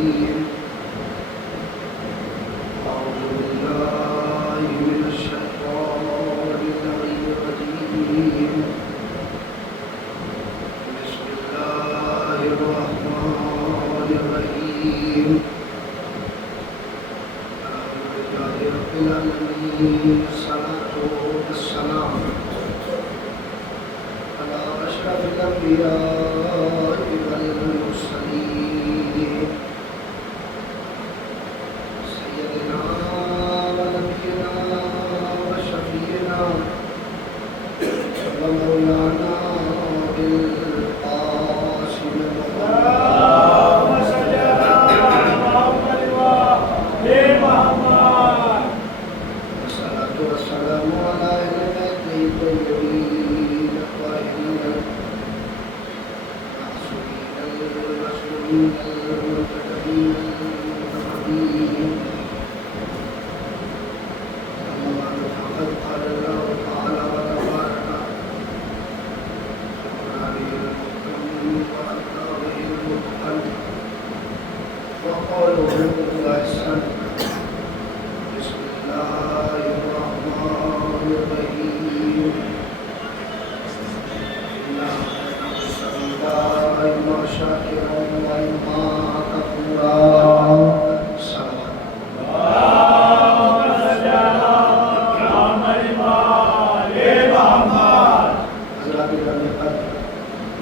الرجيم أعوذ بالله من الشيطان الرجيم بسم الله الرحمن الرحيم الحمد لله رب العالمين الصلاة والسلام على أشرف الأنبياء والمرسلين سيدنا ونبينا وشفيعنا ومولانا بالقاسم اللهم صل على محمد وآل محمد. والصلاة والسلام على أهل بيته الطيبين الطاهرين المعصومين المسلمين المرتدين المهديين. أما بعد فقد قال الله تعالى وتبارك وقال به المتقن وقالوا بالإحسان. بسم الله الرحمن الرحيم إنا أرسلناك إما شاكرا وإما كفورا. صلوات اللهم صل على محمد وآل محمد. حضرات گرامی قدر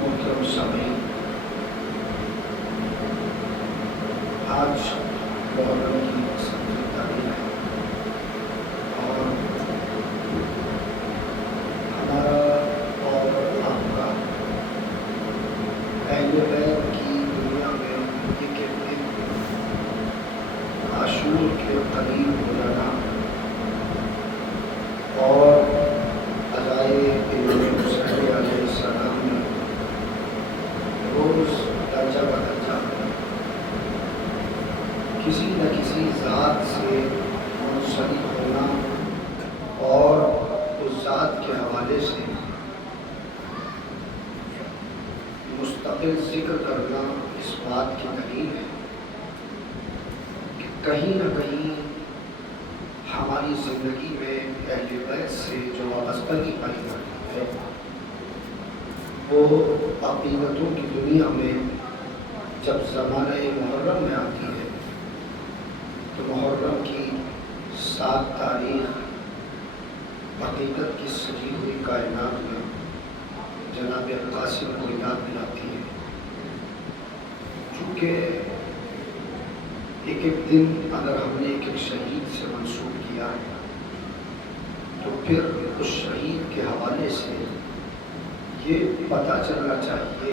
محترم سامعین، آج محرم کی 7ویں تاریخ ہے اور ہمارا اور آپ کا اہل بیت کی دنیا میں یہ کہتے ہیں عاشور کے قریب ہو جانا اور ادائے امام حسین علیہ السلام میں روز درجہ بدرجہ کسی نہ کسی ذات سے منسلک ہونا اور اس ذات کے حوالے سے مستقل ذکر کرنا اس بات کی دلیل ہے کہ کہیں نہ کہیں ہماری زندگی میں اہل بیت سے جو وابستگی پائی جاتی ہے وہ عقیدتوں کی دنیا میں جب زمانہ محرم میں آتی ہے تو محرم کی 7 تاریخ حقیقت کی سجی ہوئی کائنات میں جناب قاسم کو یاد دلاتی ہے، چونکہ ایک ایک دن اگر ہم نے ایک ایک شہید سے منسوب کیا ہے تو پھر اس شہید کے حوالے سے یہ پتہ چلنا چاہیے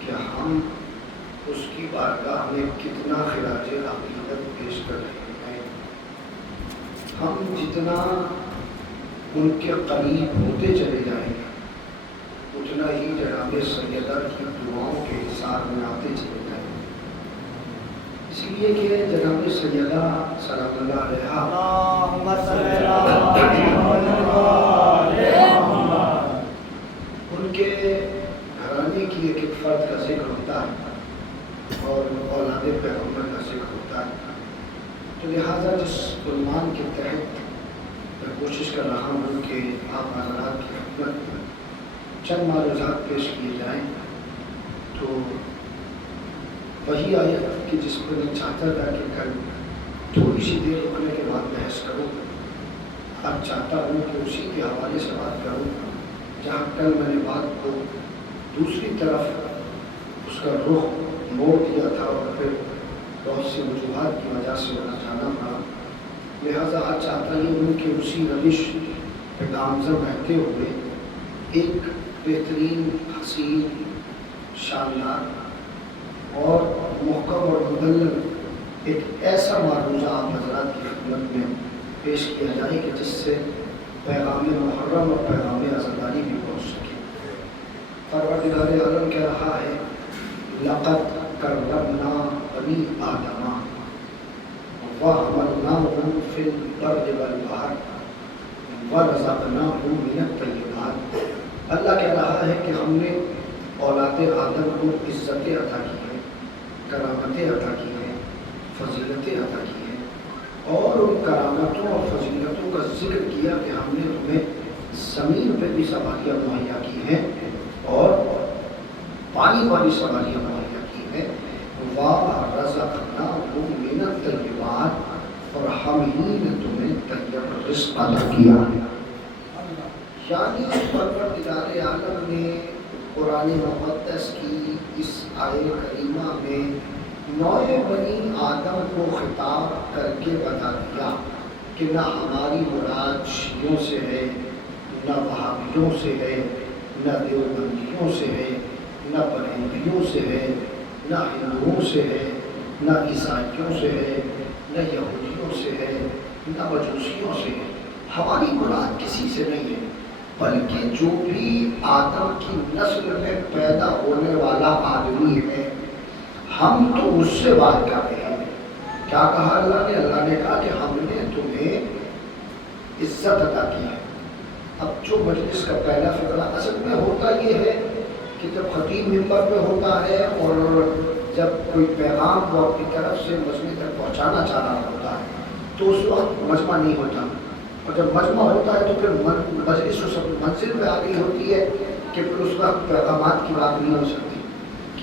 کہ ہم اس کی بارگاہ میں کتنا خراج عقیدت پیش کر رہے ہیں۔ ہم جتنا ان کے قریب ہوتے چلے جائیں گے اتنا ہی جناب سیدہ کی دعاؤں کے حصار میں آتے چلے جائیں گے، اسی لیے کہ جناب سیدہ سلام اللہ علیہا اللهم صل على محمد وآل محمد. ان کے گھرانے کی ایک ایک فرد کا ذکر ہوتا ہے اور اولاد پیغمبر کا ذکر ہوتا ہے، تو لہٰذا جس عنوان کے تحت میں کوشش کر رہا ہوں کہ آپ حضرات کی خدمت میں چند معروضات پیش کیے جائیں، تو وہی آیت کہ جس پر میں چاہتا تھا کہ کل تھوڑی سی دیر رکنے کے بعد بحث کروں، اب چاہتا ہوں کہ اسی کے حوالے سے بات کروں جہاں کل میں نے بات کو دوسری طرف اس کا رخ موڑ دیا تھا اور پھر بہت سی وجوہات کی وجہ سے وہاں جانا پڑا، لہٰذا آج چاہتا ہی ہوں کہ اسی روش پہ گامزن رہتے ہوئے ایک بہترین، حسین، شاندار اور محکم اور مدلل ایک ایسا معروضہ آپ حضرات کی خدمت میں پیش کیا جائے کہ جس سے پیغام محرم اور پیغام عزاداری بھی پہنچ سکے۔ پروردگار عالم کہہ رہا ہے لقد کرمنا بنی آدم وحملناهم فی البر والبحر ورزقناهم من الطیبات۔ اللہ کہہ رہا ہے کہ ہم نے اولاد آدم کو عزتیں عطا کی ہیں، کرامتیں عطا کی ہیں، فضیلتیں عطا کی ہیں اور ان کرامتوں اور فضیلتوں کا ذکر کیا کہ ہم نے تمہیں زمین پہ بھی سواریاں مہیا کی ہیں اور پانی والی سواریاں مہیا کی ہیں، وَرَزَقْنَاهُم مِّنَ الطَّيِّبَاتِ، اور ہم ہی نے تمہیں طیب رزق عطا کیا۔ یعنی پروردگار عالم نے قرآن مقدس کی اس آیے کریمہ میں نوع بنی آدم کو خطاب کر کے بتا دیا کہ نہ ہماری مراد شیعوں سے ہے، نہ وہابیوں سے ہے، نہ دیوبندیوں سے ہے، نہ بریلویوں سے ہے، نہ ہندوؤں سے ہے، نہ عیسائیوں سے ہے، نہ یہودیوں سے ہے، نہ مجوسیوں سے ہے۔ ہماری مراد کسی سے نہیں ہے، بلکہ جو بھی آدم کی نسل میں پیدا ہونے والا آدمی ہے ہم تو اس سے بات کر رہے ہیں۔ کیا کہا اللہ نے؟ اللہ نے کہا کہ ہم نے تمہیں عزت عطا کی ہے۔ اب جو مجلس کا پہلا فقرہ اصل میں ہوتا یہ ہے کہ جب خطیب ممبر پہ ہوتا ہے اور جب کوئی پیغام وہ اپنی طرف سے مجمع تک پہنچانا چاہ رہا ہوتا ہے تو اس وقت مجمع نہیں ہوتا، اور جب مجمع ہوتا ہے تو پھر مجلس اس منزل پہ آ گئی ہوتی ہے کہ پھر اس وقت پیغامات کی بات نہیں ہو سکتی،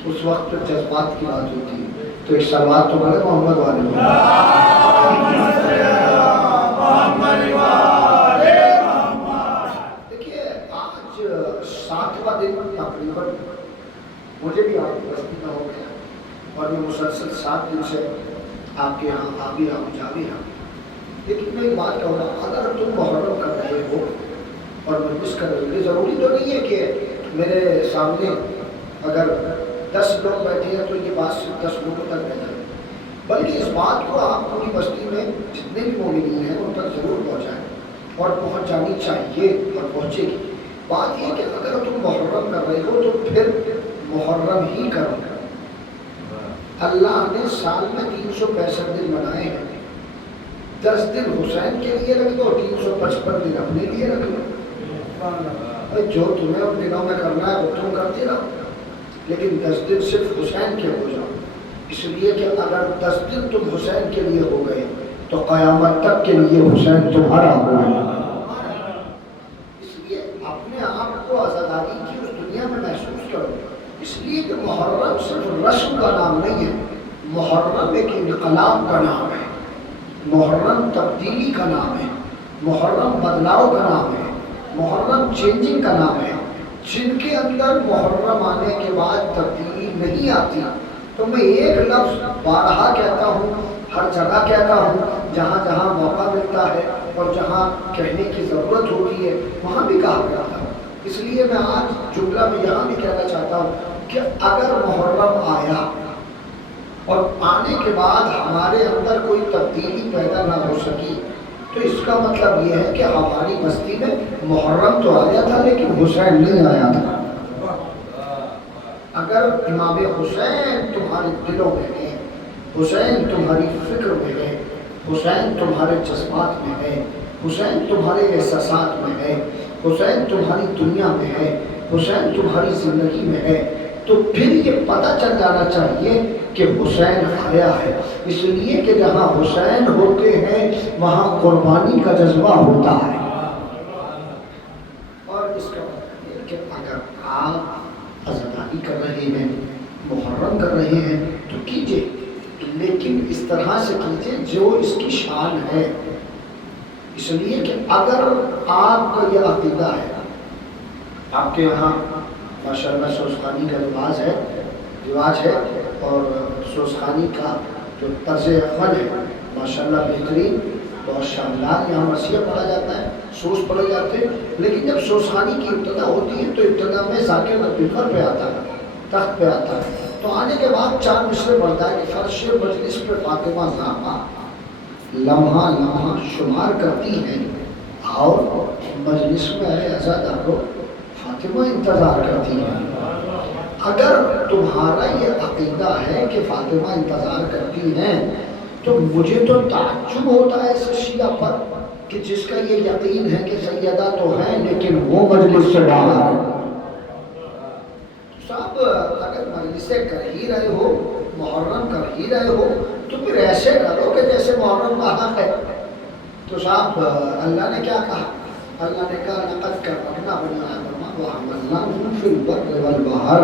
اس وقت پھر جذبات کی بات ہوتی ہے۔ تو ایک سوال تو بڑے محمد والے میں دیکھیے، آج 7واں دن تقریباً مجھے بھی آپ کی بستی کا ہو گیا اور میں مسلسل 7 دن سے آپ کے یہاں آ بھی رہا ہوں، جا بھی رہا ہوں۔ لیکن میں ایک بات کہوں گا، اگر تم محرم کر رہے ہو اور مجلس کر رہے ہو، ضروری تو نہیں ہے کہ میرے سامنے اگر 10 لوگ بیٹھے ہیں تو یہ بات صرف 10 لوگوں تک رہ جائے، بلکہ اس بات کو آپ پوری بستی میں جتنے بھی مومنین ہیں ان تک ضرور پہنچائیں، اور پہنچ جانی چاہیے اور پہنچے گی۔ بات یہ کہ اگر تم محرم کر رہے ہو تو پھر محرم ہی کرو۔ اللہ نے سال میں 365 دن بنائے ہیں، 10 دن حسین کے لیے رکھ دو، 355 دن اپنے لیے رکھ دو۔ جو تمہیں ان دنوں میں کرنا ہے وہ تم کرتے رہو، لیکن 10 دن صرف حسین کے ہو جاؤ، اس لیے کہ اگر 10 دن تم حسین کے لیے ہو گئے تو قیامت تک کے لیے حسین تمہارا ہوگا۔ اس لیے اپنے آپ کو آزاداری کی اس دنیا میں محسوس کرو، اس لیے کہ محرم صرف رسم کا نام نہیں ہے، محرم ایک انقلاب کا نام ہے، محرم تبدیلی کا نام ہے، محرم بدلاؤ کا نام ہے، محرم چینجنگ کا نام ہے۔ جن کے اندر محرم آنے کے بعد تبدیلی نہیں آتی، تو میں ایک لفظ بارہا کہتا ہوں، ہر جگہ کہتا ہوں، جہاں جہاں موقع ملتا ہے اور جہاں کہنے کی ضرورت ہوتی ہے وہاں بھی کہا کرتا ہوں۔ اس لیے میں آج جملہ میں یہاں بھی کہنا چاہتا ہوں کہ اگر محرم آیا اور آنے کے بعد ہمارے اندر کوئی تبدیلی پیدا نہ ہو سکی تو اس کا مطلب یہ ہے کہ ہماری بستی میں محرم تو آیا تھا لیکن حسین نہیں آیا تھا۔ اگر امام حسین تمہارے دلوں میں ہے، حسین تمہاری فکر میں ہے، حسین تمہارے جذبات میں ہے، حسین تمہارے احساسات میں ہے، حسین تمہاری دنیا میں ہے، حسین تمہاری زندگی میں ہے، تو پھر یہ پتہ چل جانا چاہیے کہ حسین آیا ہے، اس لیے کہ جہاں حسین ہوتے ہیں وہاں قربانی کا جذبہ ہوتا ہے۔ اور اس کا مطلب یہ کہ اگر آپ عزاداری کر رہے ہیں، محرم کر رہے ہیں تو کیجئے، لیکن اس طرح سے کیجئے جو اس کی شان ہے، اس لیے کہ اگر آپ کا یہ عقیدہ ہے، آپ کے یہاں ماشاءاللہ سوزخانی کا رواج ہے اور سوزخانی کا جو طرز عمل ہے ماشاءاللہ بہترین، بہت شاندار، یہاں مسیح پڑھا جاتا ہے، سوز پڑھے جاتے ہیں، لیکن جب سوزخانی کی ابتدا ہوتی ہے تو ابتدا میں ذاکر ممبر پہ آتا ہے، تخت پہ آتا ہے، تو آنے کے بعد 4 مصرے پڑھتا ہے کہ فرش مجلس پہ فاطمہ زہرا لمحہ لمحہ شمار کرتی ہیں، اور مجلس میں اے عزادارو فاطمہ انتظار کرتی ہے۔ اگر تمہارا یہ عقیدہ ہے کہ فاطمہ انتظار کرتی ہیں تو مجھے تو تعجب ہوتا ہے اس شیعہ پر کہ جس کا یہ یقین ہے کہ سیدہ تو ہیں لیکن وہ مجلس سے باہر ہے۔ صاحب اگر مجلس مجلسیں کر ہی رہے ہو، محرم کر ہی رہے ہو، تو پھر ایسے کرو کہ جیسے محرم وہاں ہے۔ تو صاحب اللہ نے کیا کہا؟ اللہ نے کہا لقد کرمنا بنی آدم وحملناهم فی البر والبحر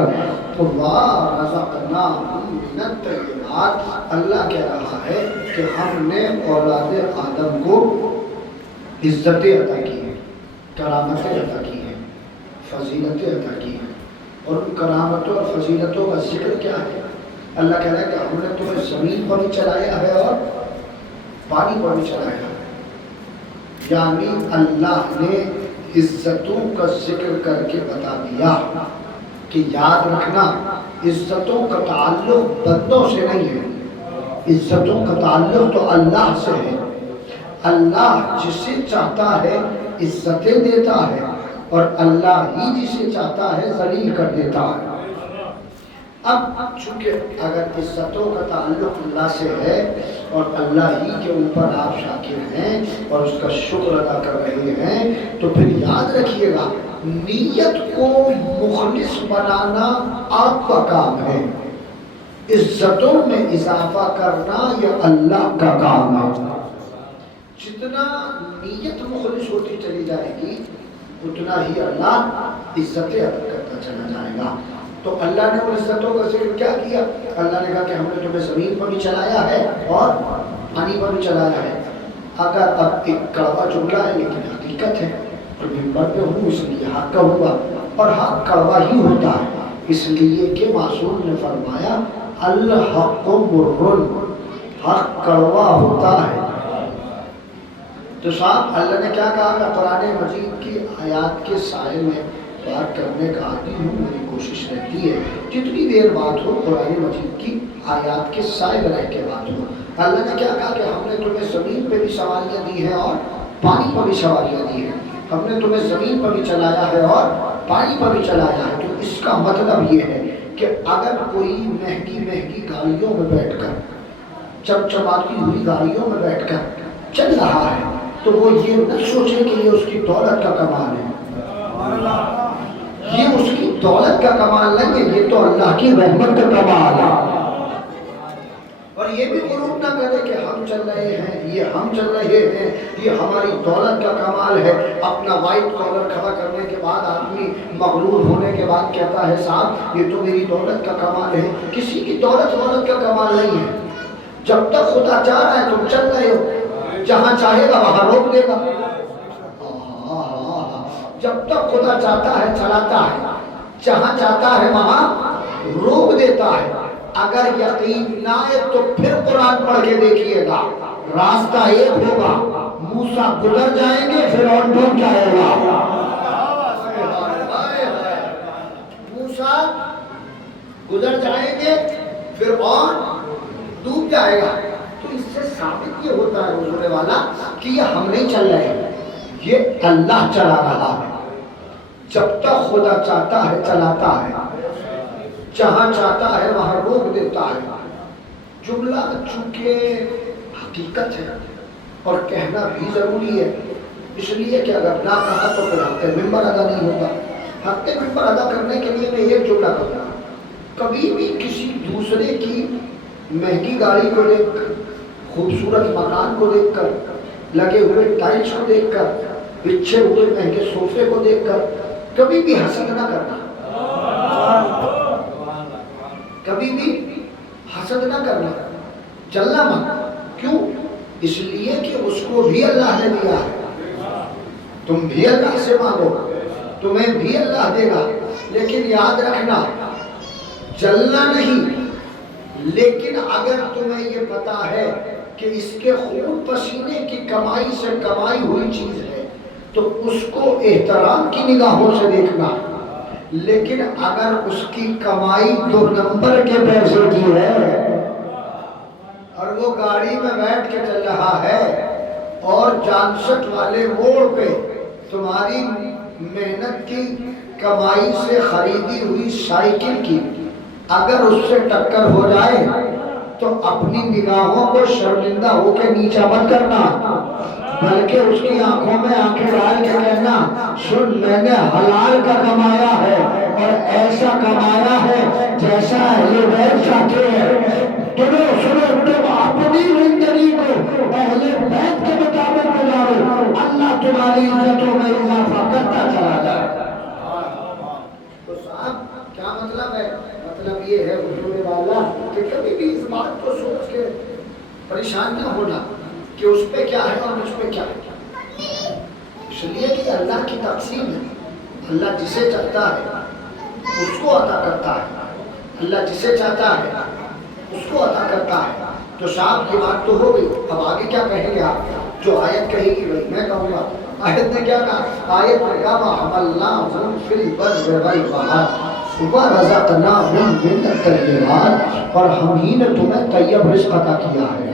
ورزقناهم من الطیبات۔ اللہ کہہ رہا ہے کہ ہم نے اولاد آدم کو عزتیں عطا کی ہیں، کرامتیں عطا کی ہیں، فضیلتیں عطا کی ہیں، اور ان کرامتوں اور فضیلتوں کا ذکر کیا ہے؟ اللہ کہہ رہا ہے کہ ہم نے تمہیں زمین پر بھی چلایا ہے اور پانی پر بھی چلایا ہے۔ یعنی اللہ نے عزتوں کا ذکر کر کے بتا دیا کہ یاد رکھنا عزتوں کا تعلق بندوں سے نہیں ہے، عزتوں کا تعلق تو اللہ سے ہے۔ اللہ جسے چاہتا ہے عزتیں دیتا ہے، اور اللہ ہی جسے چاہتا ہے ذلیل کر دیتا ہے۔ اب چونکہ اگر عزتوں کا تعلق اللہ سے ہے اور اللہ ہی کے اوپر آپ شاکر ہیں اور اس کا شکر ادا کر رہے ہیں، تو پھر یاد رکھیے گا نیت کو مخلص بنانا آپ کا کام ہے، عزتوں میں اضافہ کرنا یہ اللہ کا کام ہے۔ جتنا نیت مخلص ہوتی چلی جائے گی اتنا ہی اللہ عزتیں عطا کرتا چلا جائے گا۔ تو اللہ نے ان عزتوں کا ذکر کیا کیا؟ اللہ نے کہا کہ ہم نے تمہیں زمین پر بھی چلایا ہے اور پانی پر بھی چلایا ہے۔ اگر اب ایک کڑوا جملہ ہے لیکن حقیقت ہے، تو منبر پہ ہوں اس لیے حق کا ہوا، اور حق کڑوا ہی ہوتا ہے، اس لیے کہ معصوم نے فرمایا الحق مر، حق کڑوا ہوتا ہے۔ تو صاحب اللہ نے کیا کہا؟ میں قرآن مجید کی آیات کے سائے میں بات کرنے کا عادی ہوں، میری کوشش رہتی ہے جتنی دیر بات ہو قرآن مجید کی آیات کے سائے میں رہ کے بات ہو۔ اللہ نے کیا کہا کہ ہم نے تمہیں زمین پہ بھی سواریاں دی ہیں اور پانی پر بھی سواریاں دی ہیں، ہم نے تمہیں زمین پر بھی چلایا ہے اور پانی پر بھی چلایا ہے۔ تو اس کا مطلب یہ ہے کہ اگر کوئی مہنگی مہنگی گاڑیوں میں بیٹھ کر، چمچماتی ہوئی گاڑیوں میں بیٹھ کر چل رہا ہے، تو وہ یہ نہ سوچے کہ یہ اس کی دولت کا کمال ہے، یہ اس کی دولت کا کمال نہیں ہے، یہ تو اللہ کی رحمت کا کمال ہے۔ اور یہ بھی غرور نہ کرے کہ ہم چل رہے ہیں، یہ ہم چل رہے ہیں، یہ ہماری دولت کا کمال ہے۔ اپنا وائٹ کالر کھڑا کرنے کے بعد آدمی مغرور ہونے کے بعد کہتا ہے صاحب یہ تو میری دولت کا کمال ہے۔ کسی کی دولت کا کمال نہیں ہے۔ جب تک خدا چاہ رہا ہے تم چل رہے ہو، جہاں چاہے گا وہاں روک دے گا۔ جب تک خدا چاہتا ہے چلاتا ہے، جہاں چاہتا ہے وہاں روک دیتا ہے۔ اگر یقین نہ آئے تو پھر قرآن پڑھ کے دیکھیے گا، راستہ ایک ہوگا، موسیٰ گزر جائیں گے پھر اور ڈوب جائے گا۔ موسیٰ گزر جائیں گے پھر اور ڈوب جائے گا۔ تو اس سے ثابت یہ ہوتا ہے حضور والا کہ یہ ہم نہیں چل رہے ہیں، یہ اللہ چلا رہا ہے۔ جب تک خدا چاہتا ہے چلاتا ہے، جہاں چاہتا ہے وہاں روک دیتا ہے۔ جملہ چونکہ حقیقت ہے اور کہنا بھی ضروری ہے، اس لیے کہ اگر نہ کہا تو پھر حق منبر ادا نہیں ہوگا۔ حق منبر ادا کرنے کے لیے میں ایک جملہ کروں گا، کبھی بھی کسی دوسرے کی مہنگی گاڑی کو دیکھ کر، خوبصورت مکان کو دیکھ کر، لگے ہوئے ٹائلز کو دیکھ کر، بچھے ہوئے مہنگے صوفے کو دیکھ کر کبھی بھی حسد نہ کرنا، کبھی بھی حسد نہ کرنا، جلنا مت۔ کیوں؟ اس لیے کہ اس کو بھی اللہ نے دیا ہے، تم بھی اللہ سے مانگو تمہیں بھی اللہ دے گا۔ لیکن یاد رکھنا جلنا نہیں، لیکن اگر تمہیں یہ پتا ہے کہ اس کے خون پسینے کی کمائی سے کمائی ہوئی چیز ہے تو اس کو احترام کی نگاہوں سے دیکھنا۔ لیکن اگر اس کی کمائی 2 نمبر کے پیسے کی ہے اور وہ گاڑی میں بیٹھ کے چل رہا ہے اور جانسٹ والے موڑ پہ تمہاری محنت کی کمائی سے خریدی ہوئی سائیکل کی اگر اس سے ٹکر ہو جائے تو اپنی نگاہوں کو شرمندہ ہو کے نیچا مت کرنا، بلکہ اس کی آنکھوں میں آنکھیں ڈال کے کہنا سن میں نے حلال کا کمایا ہے اور ایسا کمایا ہے جیسا اہل بیت چاہتے ہیں۔ سنو تم اپنی زندگی کو اہل بیت کے مطابق گزارو، اللہ تمہاری عزتوں میں اضافہ کرتا چلا جائے۔ تو صاحب کیا مطلب ہے؟ مطلب یہ ہے حضور والا کہ کبھی بھی اس بات کو سوچ کے پریشان نہ ہونا کہ اس پہ کیا ہے اور مجھ پہ کیا ہے، اس لیے کہ اللہ کی تقسیم ہے، اللہ جسے چاہتا ہے اس کو عطا کرتا ہے، اللہ جسے چاہتا ہے اس کو عطا کرتا ہے۔ تو صاحب یہ بات تو ہو گئی، اب آگے کیا کہیں گے آپ؟ جو آیت کہے گی وہی میں کہوں گا۔ آیت نے کیا کہا؟ آیت نے کہا وَحَمَلْنَاهُمْ فِي الْبَرِّ وَالْبَحْرِ وَرَزَقْنَاهُمْ مِنَ الطَّيِّبَاتِ، اور ہم ہی نے تمہیں طیب رزق عطا کیا ہے،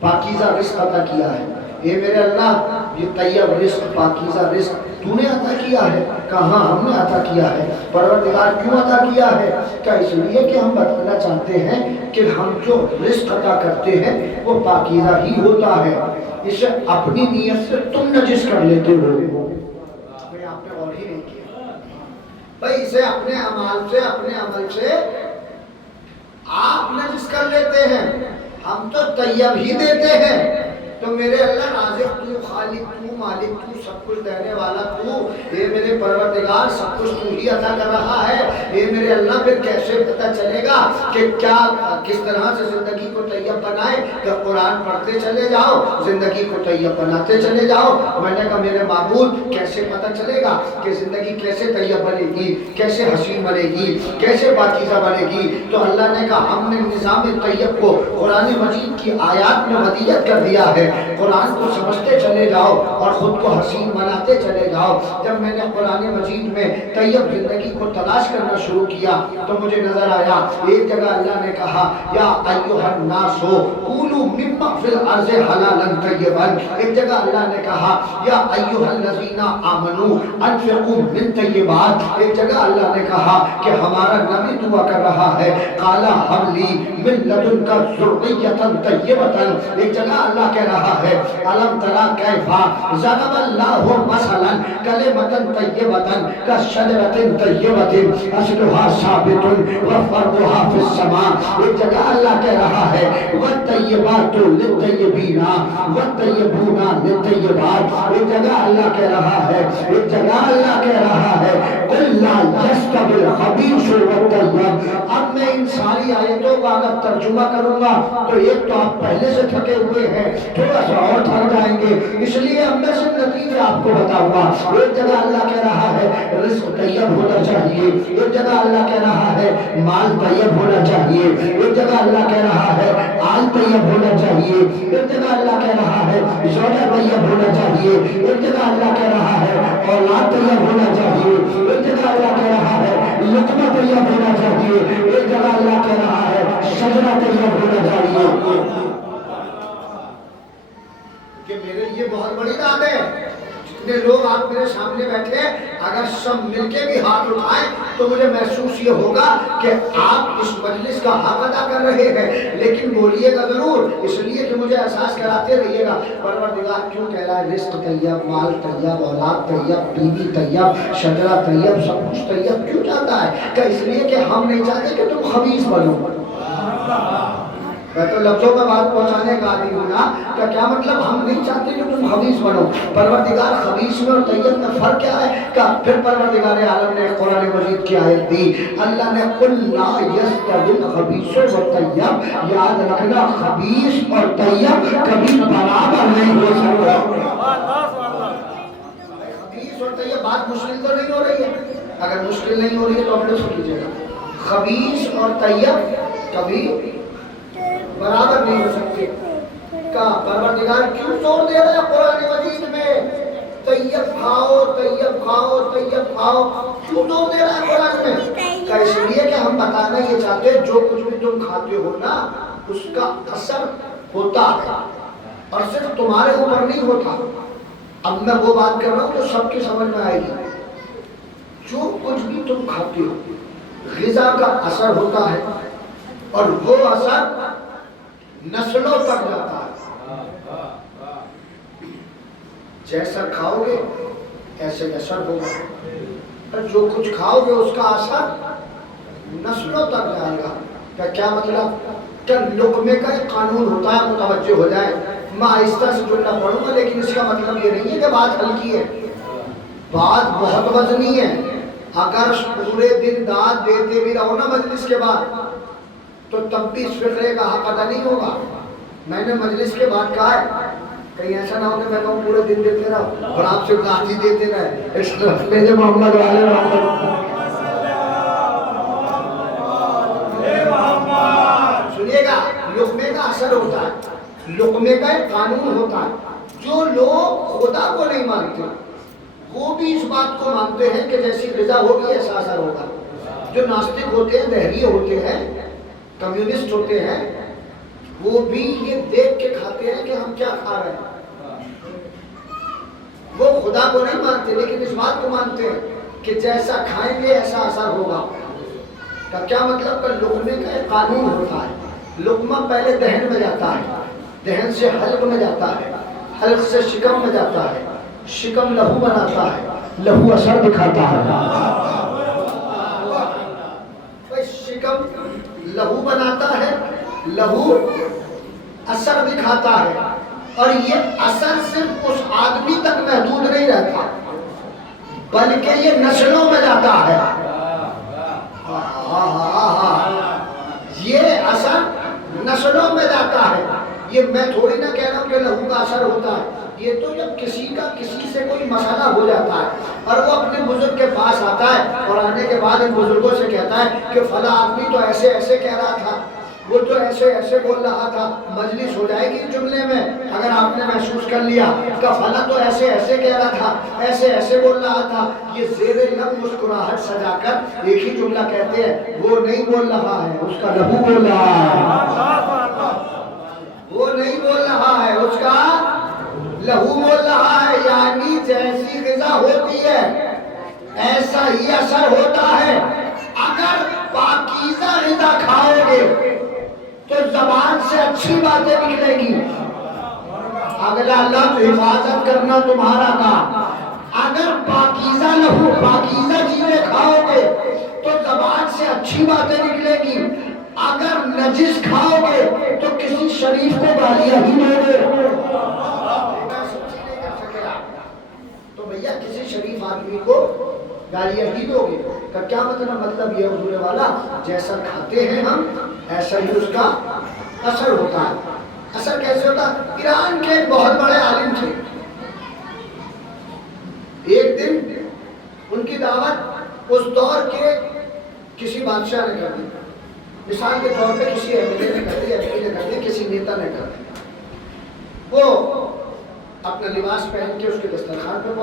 پاکیزہ رزق عطا کیا ہے۔ اے میرے اللہ یہ طیب رزق پاکیزہ رزق تو نے عطا کیا ہے؟ کہاں ہم نے عطا کیا ہے؟ پروردگار کیوں عطا کیا ہے؟ کہ اس لیے کہ ہم بتانا چاہتے ہیں کہ ہم جو رزق عطا کرتے ہیں وہ پاکیزہ ہی ہوتا ہے، اسے اپنی نیت سے تم نجس کر لیتے ہو۔ میں آپ نے اور ہی نہیں کیا بھائی، اسے اپنے اعمال سے اپنے عمل سے آپ نجس کر لیتے ہیں، ہم تو طیب ہی دیتے ہیں۔ تو میرے اللہ رازق تو، خالق تو، مالک تو، سب کچھ دینے والا تو، اے میرے پروردگار سب کچھ تو ہی عطا کر رہا ہے۔ اے میرے اللہ پھر کیسے پتہ چلے گا کہ کیا کس طرح سے زندگی کو طیب بنائے؟ کہ قرآن پڑھتے چلے جاؤ، زندگی کو طیب بناتے چلے جاؤ۔ میں نے کہا میرے معبود کیسے پتہ چلے گا کہ زندگی کیسے طیب بنے گی، کیسے حسین بنے گی، کیسے پاکیزہ بنے گی؟ تو اللہ نے کہا ہم نے نظام طیب کو قرآن مجید کی آیات میں ودیت کر دیا ہے، قرآن کو سمجھتے چلے جاؤ اور خود کو حسین بناتے چلے جاؤ۔ جب میں نے قرآن مجید میں طیب زندگی کو تلاش کرنا شروع کیا تو مجھے نظر آیا ایک جگہ اللہ نے کہا یا ایھا الناس کولوا مما فی الارض حلالا طیبا، ایک جگہ اللہ نے کہا یا ایھا الذین آمنوا انفقوا من طیبات، ایک جگہ اللہ نے کہا کہ ہمارا نبی دعا کر رہا ہے قال هب لي من لدنك ذرية طیبة، ایک جگہ اللہ کہہ رہا ہے الم تری کیف ضرب اللہ مثلا کلمة طیبة کشجرة طیبة اصلها ثابت وفرعها في السماء، ایک جگہ اللہ کہہ رہا ہے والطیبات للطیبین والطیبون للطیبات، ایک جگہ اللہ کہہ رہا ہے، ایک جگہ اللہ کہہ رہا ہے قل لا يستوي الخبيث والطيب۔ اب میں ان ساری آیتوں کا اگر ترجمہ کروں گا تو ایک تو آپ پہلے سے تھکے ہوئے ہیں، تھوڑا سا اور تھک جائیں گے، اس لیے اب میں صرف نتیجے آپ کو بتاؤں گا۔ ایک جگہ اللہ کہہ رہا ہے رزق طیب ہونا چاہیے، ایک جگہ اللہ کہہ رہا ہے مال طیب ہونا چاہیے، ایک جگہ اللہ کہہ رہا ہے آل طیب ہونا چاہیے، ایک جگہ اللہ کہہ رہا ہے زوجہ طیب ہونا چاہیے، ایک جگہ اللہ کہہ رہا ہے اولاد طیب ہونا چاہیے، ایک جگہ اللہ کہہ رہا ہے لقمہ طیب ہونا چاہیے، ایک جگہ اللہ کہہ رہا ہے شجرہ طیب ہونا چاہیے۔ کہ میرے لیے بہت بڑی بات ہے، جتنے لوگ آپ میرے سامنے بیٹھے اگر سب مل کے بھی ہاتھ اٹھائیں تو مجھے محسوس یہ ہوگا کہ آپ اس مجلس کا حق ادا کر رہے ہیں، لیکن بولیے گا ضرور، اس لیے کہ مجھے احساس کراتے رہیے گا پروردگار کیوں کہہ رہا ہے رزق طیب، مال طیب، اولاد طیب، بیوی طیب، شجرہ طیب، سب کچھ طیب کیوں چاہتا ہے؟ کہ اس لیے کہ ہم نہیں چاہتے کہ تم خبیث بنو۔ میں تو لفظوں میں بات پہنچانے کا عادی ہوں نا، کہ کیا مطلب ہم نہیں چاہتے کہ تم خبیث بنو۔ پروردگار خبیث میں اور طیب میں فرق کیا ہے؟ کہ پھر پروردگار عالم نے قرآن مجید کی آیت دی، اللہ نے قل لا یستوی الخبیث والطیب، یاد رکھنا خبیث اور طیب کبھی برابر نہیں ہو سکتے۔ خبیث اور طیب بات مشکل تو نہیں ہو رہی ہے؟ اگر مشکل نہیں ہو رہی ہے تو اپنے سن لیجیے گا، خبیث اور طیب کبھی برابر نہیں ہو سکتے۔ کا پروردگار کیوں زور دے رہا ہے قرآن مجید میں طیب کھاؤ، طیب کھاؤ، طیب کھاؤ، کیوں زور دے رہا ہے قرآن میں؟ کہ اس لیے کہ ہم بتانا یہ چاہتے ہیں جو کچھ بھی تم کھاتے ہو نا اس کا اثر ہوتا ہے اور صرف تمہارے اوپر نہیں ہوتا۔ اب میں وہ بات کر رہا ہوں جو سب کی سمجھ میں آئے گی، جو کچھ بھی تم کھاتے ہو غذا کا اثر ہوتا ہے اور وہ اثر نسلوں تک جاتا ہے۔ جیسا کھاؤ گے ایسے اثر ہوگا، اور جو کچھ کھاؤ گے اس کا اثر نسلوں تک جائے گا۔ کیا مطلب؟ کہ لقمے کا ایک قانون ہوتا ہے، متوجہ ہو جائے۔ میں آہستہ سے جملہ پڑھوں گا، لیکن اس کا مطلب یہ نہیں ہے کہ بات ہلکی ہے، بات بہت وزنی ہے۔ اگر پورے دن داد دیتے بھی رہو نا مجلس کے بعد، تو تب بھی اس فقرے کا حق ادا نہیں ہوگا۔ میں نے مجلس کے بعد کہا ہے، کہیں ایسا نہ ہو کہ میں کہوں پورے دن دیتے رہو اور آپ سے داد ہی دیتے رہے۔ اس رفلے جو محمد والے سنیے گا، لقمے کا اثر ہوتا ہے، لقمے کا ایک قانون ہوتا ہے۔ جو لوگ خدا کو نہیں مانتے وہ بھی اس بات کو مانتے ہیں کہ جیسی غذا ہوگی ایسا اثر ہوگا۔ جو ناستک ہوتے ہیں، دہری ہوتے ہیں، کمیونسٹ ہوتے ہیں، وہ بھی یہ دیکھ کے کھاتے ہیں کہ ہم کیا کھا رہے ہیں۔ وہ خدا کو نہیں مانتے لیکن اس بات کو مانتے ہیں کہ جیسا کھائیں گے ایسا اثر ہوگا۔ کا کیا مطلب؟ کہ لقمے کا ایک قانون ہوتا ہے۔ لقمہ پہلے دہن میں جاتا ہے، دہن سے حلق میں جاتا ہے، حلق سے شکم میں جاتا ہے، شکم لہو بناتا ہے، لہو اثر دکھاتا ہے۔ شکم لہو بناتا ہے، لہو اثر دکھاتا ہے، اور یہ اثر صرف اس آدمی تک محدود نہیں رہتا بلکہ یہ نسلوں میں جاتا ہے۔ یہ اثر نسلوں میں جاتا ہے۔ یہ میں تھوڑی نہ کہہ رہا ہوں کہ لہو کا اثر ہوتا ہے، یہ تو جب کسی کا کسی سے کوئی مسئلہ ہو جاتا ہے اور وہ اپنے بزرگ کے پاس آتا ہے اور آنے کے بعد ان بزرگوں سے کہتا ہے کہ فلاں آدمی تو ایسے ایسے کہہ رہا تھا، وہ تو ایسے ایسے بول رہا تھا، مجلس ہو جائے گی جملے میں اگر آپ نے محسوس کر لیا کہ فلاں تو ایسے ایسے کہہ رہا تھا، ایسے ایسے بول رہا تھا۔ یہ زیر لب مسکراہٹ سجا کر ایک ہی جملہ کہتے ہیں، وہ نہیں بول رہا ہے اس کا لہو بول رہا ہے، وہ نہیں بول رہا ہے اس کا لہو بول رہا ہے۔ یعنی جیسی غذا ہوتی ہے ایسا ہی اثر ہوتا ہے۔ اگر پاکیزہ غذا کھاؤ گے تو زبان سے اچھی باتیں نکلے گی، اگلا لفظ حفاظت کرنا تمہارا کام۔ اگر پاکیزہ لہو پاکیزہ چیزیں کھاؤ گے تو زبان سے اچھی باتیں نکلے گی، اگر نجس کھاؤ گے تو کسی شریف کو گالیاں ہی دو گے۔ تو بھیا کسی شریف آدمی کو گالیاں ہی دو گے کا کیا مطلب؟ مطلب یہ حضور والا جیسا کھاتے ہیں ہم ایسا ہی اس کا اثر ہوتا ہے۔ اثر کیسے ہوتا ہے؟ ایران کے ایک بہت بڑے عالم تھے، ایک دن ان کی دعوت اس دور کے کسی بادشاہ نے کر دی، مثال کے طور پہ کسی ایم ایل اے نے کر دی، ایم پی نے کر دی، کسی نیتا نے کر دی۔ وہ اپنا لباس پہن کے اس کے دسترخوان پہ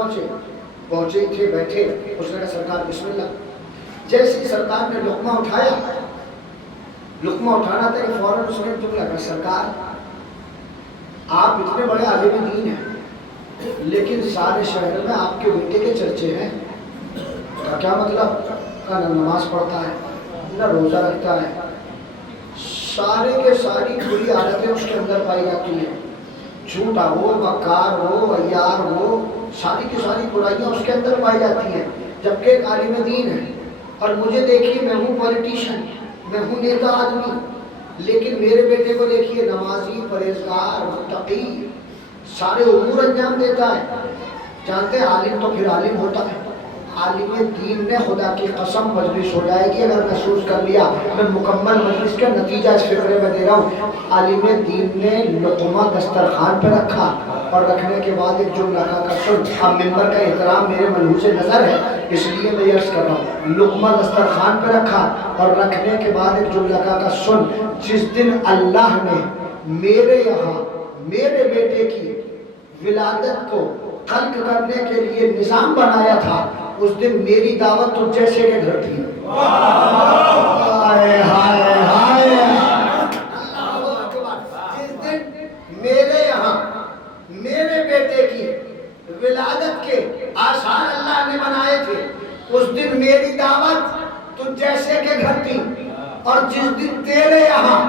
پہنچے ہی تھے، بیٹھے، اس نے کہا سرکار بسم اللہ۔ جیسے ہی سرکار نے لقمہ اٹھایا، لقمہ اٹھانا تھا کہ فوراً اس نے جملہ کہا، سرکار آپ اتنے بڑے عالم دین ہیں لیکن سارے شہر میں آپ کے بیٹے کے چرچے ہیں۔ کا کیا مطلب؟ کا نہ نماز پڑھتا ہے نہ روزہ رکھتا ہے، سارے کے ساری بری عادتیں اس کے اندر پائی جاتی ہیں، جھوٹا ہو، مکار ہو، عیار ہو، ساری کی ساری برائیاں اس کے اندر پائی جاتی ہیں، جبکہ ایک عالم دین ہے۔ اور مجھے دیکھیے میں ہوں پولیٹیشن، میں ہوں نیتا آدمی، لیکن میرے بیٹے کو دیکھیے نمازی، پرہیزگار، متقی، سارے امور انجام دیتا ہے۔ جانتے ہیں عالم تو پھر عالم ہوتا ہے، عالم دین نے خدا کی قسم مجلس ہو جائے گی اگر محسوس کر لیا۔ میں مکمل مجلس کا نتیجہ اس فقرے میں دے رہا ہوں۔ عالم دین نے لقمہ دسترخوان پہ رکھا اور رکھنے کے بعد ایک جملہ کہا، سن، اب ممبر کا احترام میرے ملحوظ نظر ہے اس لیے میں یہ عرض کر رہا ہوں، لقمہ دسترخوان پہ رکھا اور رکھنے کے بعد ایک جملہ کہا، سن، جس دن اللہ نے میرے یہاں میرے بیٹے کی ولادت کو خلق کرنے کے لیے نظام بنایا تھا، اس دن میری دعوت تو جیسے کے گھر تھی۔ ہائے ہائے ہائے، جس دن میرے یہاں میرے بیٹے کی ولادت کے آثار اللہ نے بنائے تھے، اس دن میری دعوت تو جیسے کے گھر تھی، اور جس دن تیرے یہاں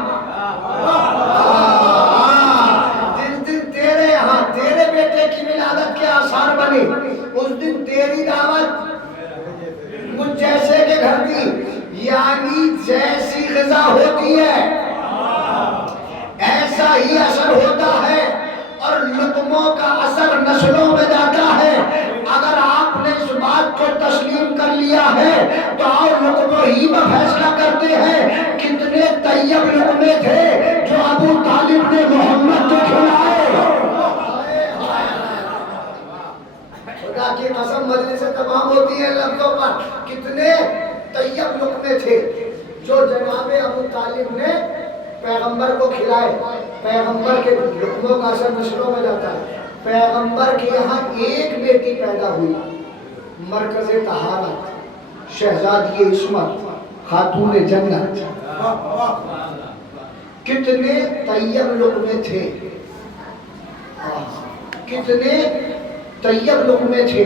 تیرے بیٹے کی ولادت کے آثار کی قسم مجلس سے تمام ہوتی ہے لفظوں پر. کتنے طیب لقمے تھے جو جناب ابو طالب نے پیغمبر کو کھلائے. پیغمبر کے لقموں کا اثر نسلوں میں جاتا ہے. پیغمبر کے یہاں ایک بیٹی پیدا ہوئی, مرکز طہارت, شہزادی عصمت, خاتون جنت. کتنے طیب لقمے تھے, کتنے طیب لقمے تھے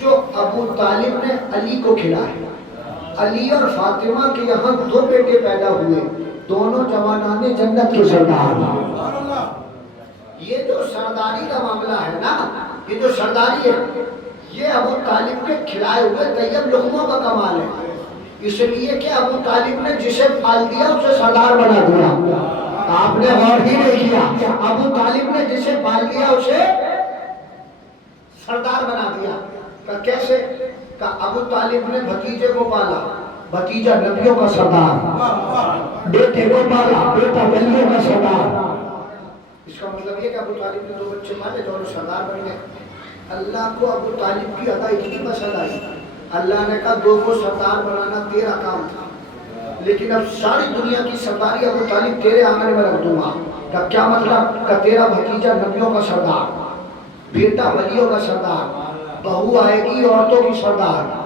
جو ابو طالب نے علی کو کھلائے. علی اور فاطمہ کے یہاں 2 بیٹے پیدا ہوئے, دونوں جوانان جنت کے سردار. یہ جو سرداری کا معاملہ ہے نا, یہ جو سرداری ہے, یہ ابو طالب کے کھلائے ہوئے طیب لقموں کا کمال ہے. اس لیے کہ ابو طالب نے جسے پال دیا اسے سردار بنا دیا. آپ نے غور ہی نہیں کیا, ابو طالب نے جسے پال دیا اسے سردار بنا دیا. کہ کیسے؟ کہ ابو طالب نے بھتیجے کو پالا, بھتیجا نبیوں کا سردار. بیٹے کو پالا, بیٹا ولیوں کا سردار. اس کا مطلب یہ کہ ابو طالب نے 2 بچے پالے, دونوں سردار بن گئے. اللہ کو ابو طالب کی ادا اتنی پسند آئی, اللہ نے کہا 2 کو سردار بنانا تیرا کام تھا, لیکن اب ساری دنیا کی سرداری ابو طالب تیرے آنگن میں رکھ دوں گا. کہ کیا مطلب؟ کہ تیرا بھتیجا نبیوں کا سردار, بیٹا ولیوں کا سردار, بہو آئے گی عورتوں کی سردار,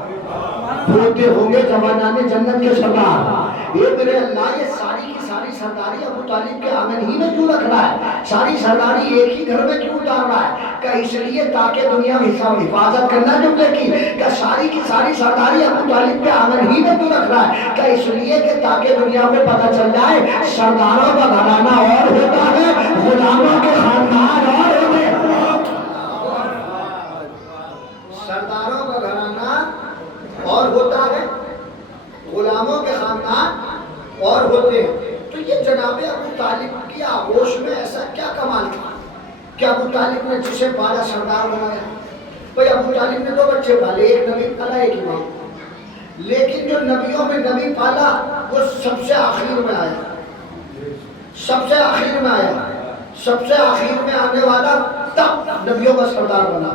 پوتے ہوں گے جوانان جنت کے سردار. یہ میرے اللہ, یہ ساری کی ساری سرداری ابو طالب کے آنگن ہی میں کیوں رکھ رہا ہے؟ ساری سرداری ایک ہی گھر میں کیوں اتار رہا ہے؟ کہ اس لیے تاکہ دنیا میں حفاظت کرنا جملے کی. کہ ساری کی ساری سرداری ابو طالب کے آنگن ہی میں کیوں رکھ رہا ہے؟ کہ اس لیے کہ تاکہ دنیا میں پتہ چل جائے سرداروں کا گھرانہ اور ہوتا ہے, غلاموں کے خاندان اور ہوتے ہیں. سرداروں کا گھرانہ اور ہوتا ہے, غلاموں کے خاندان اور ہوتے ہیں. تو یہ جناب ابو طالب کی آغوش میں ایسا کیا کمال تھا کہ ابو طالب نے جسے پالا سردار بنایا. بھئی ابو طالب نے 2 بچے پالے, ایک نبی پالا, ایک امام. لیکن جو نبیوں میں نبی پالا وہ سب سے آخر میں آیا, سب سے آخر میں آیا, سب سے آخر میں آنے والا تب نبیوں کا سردار بنا.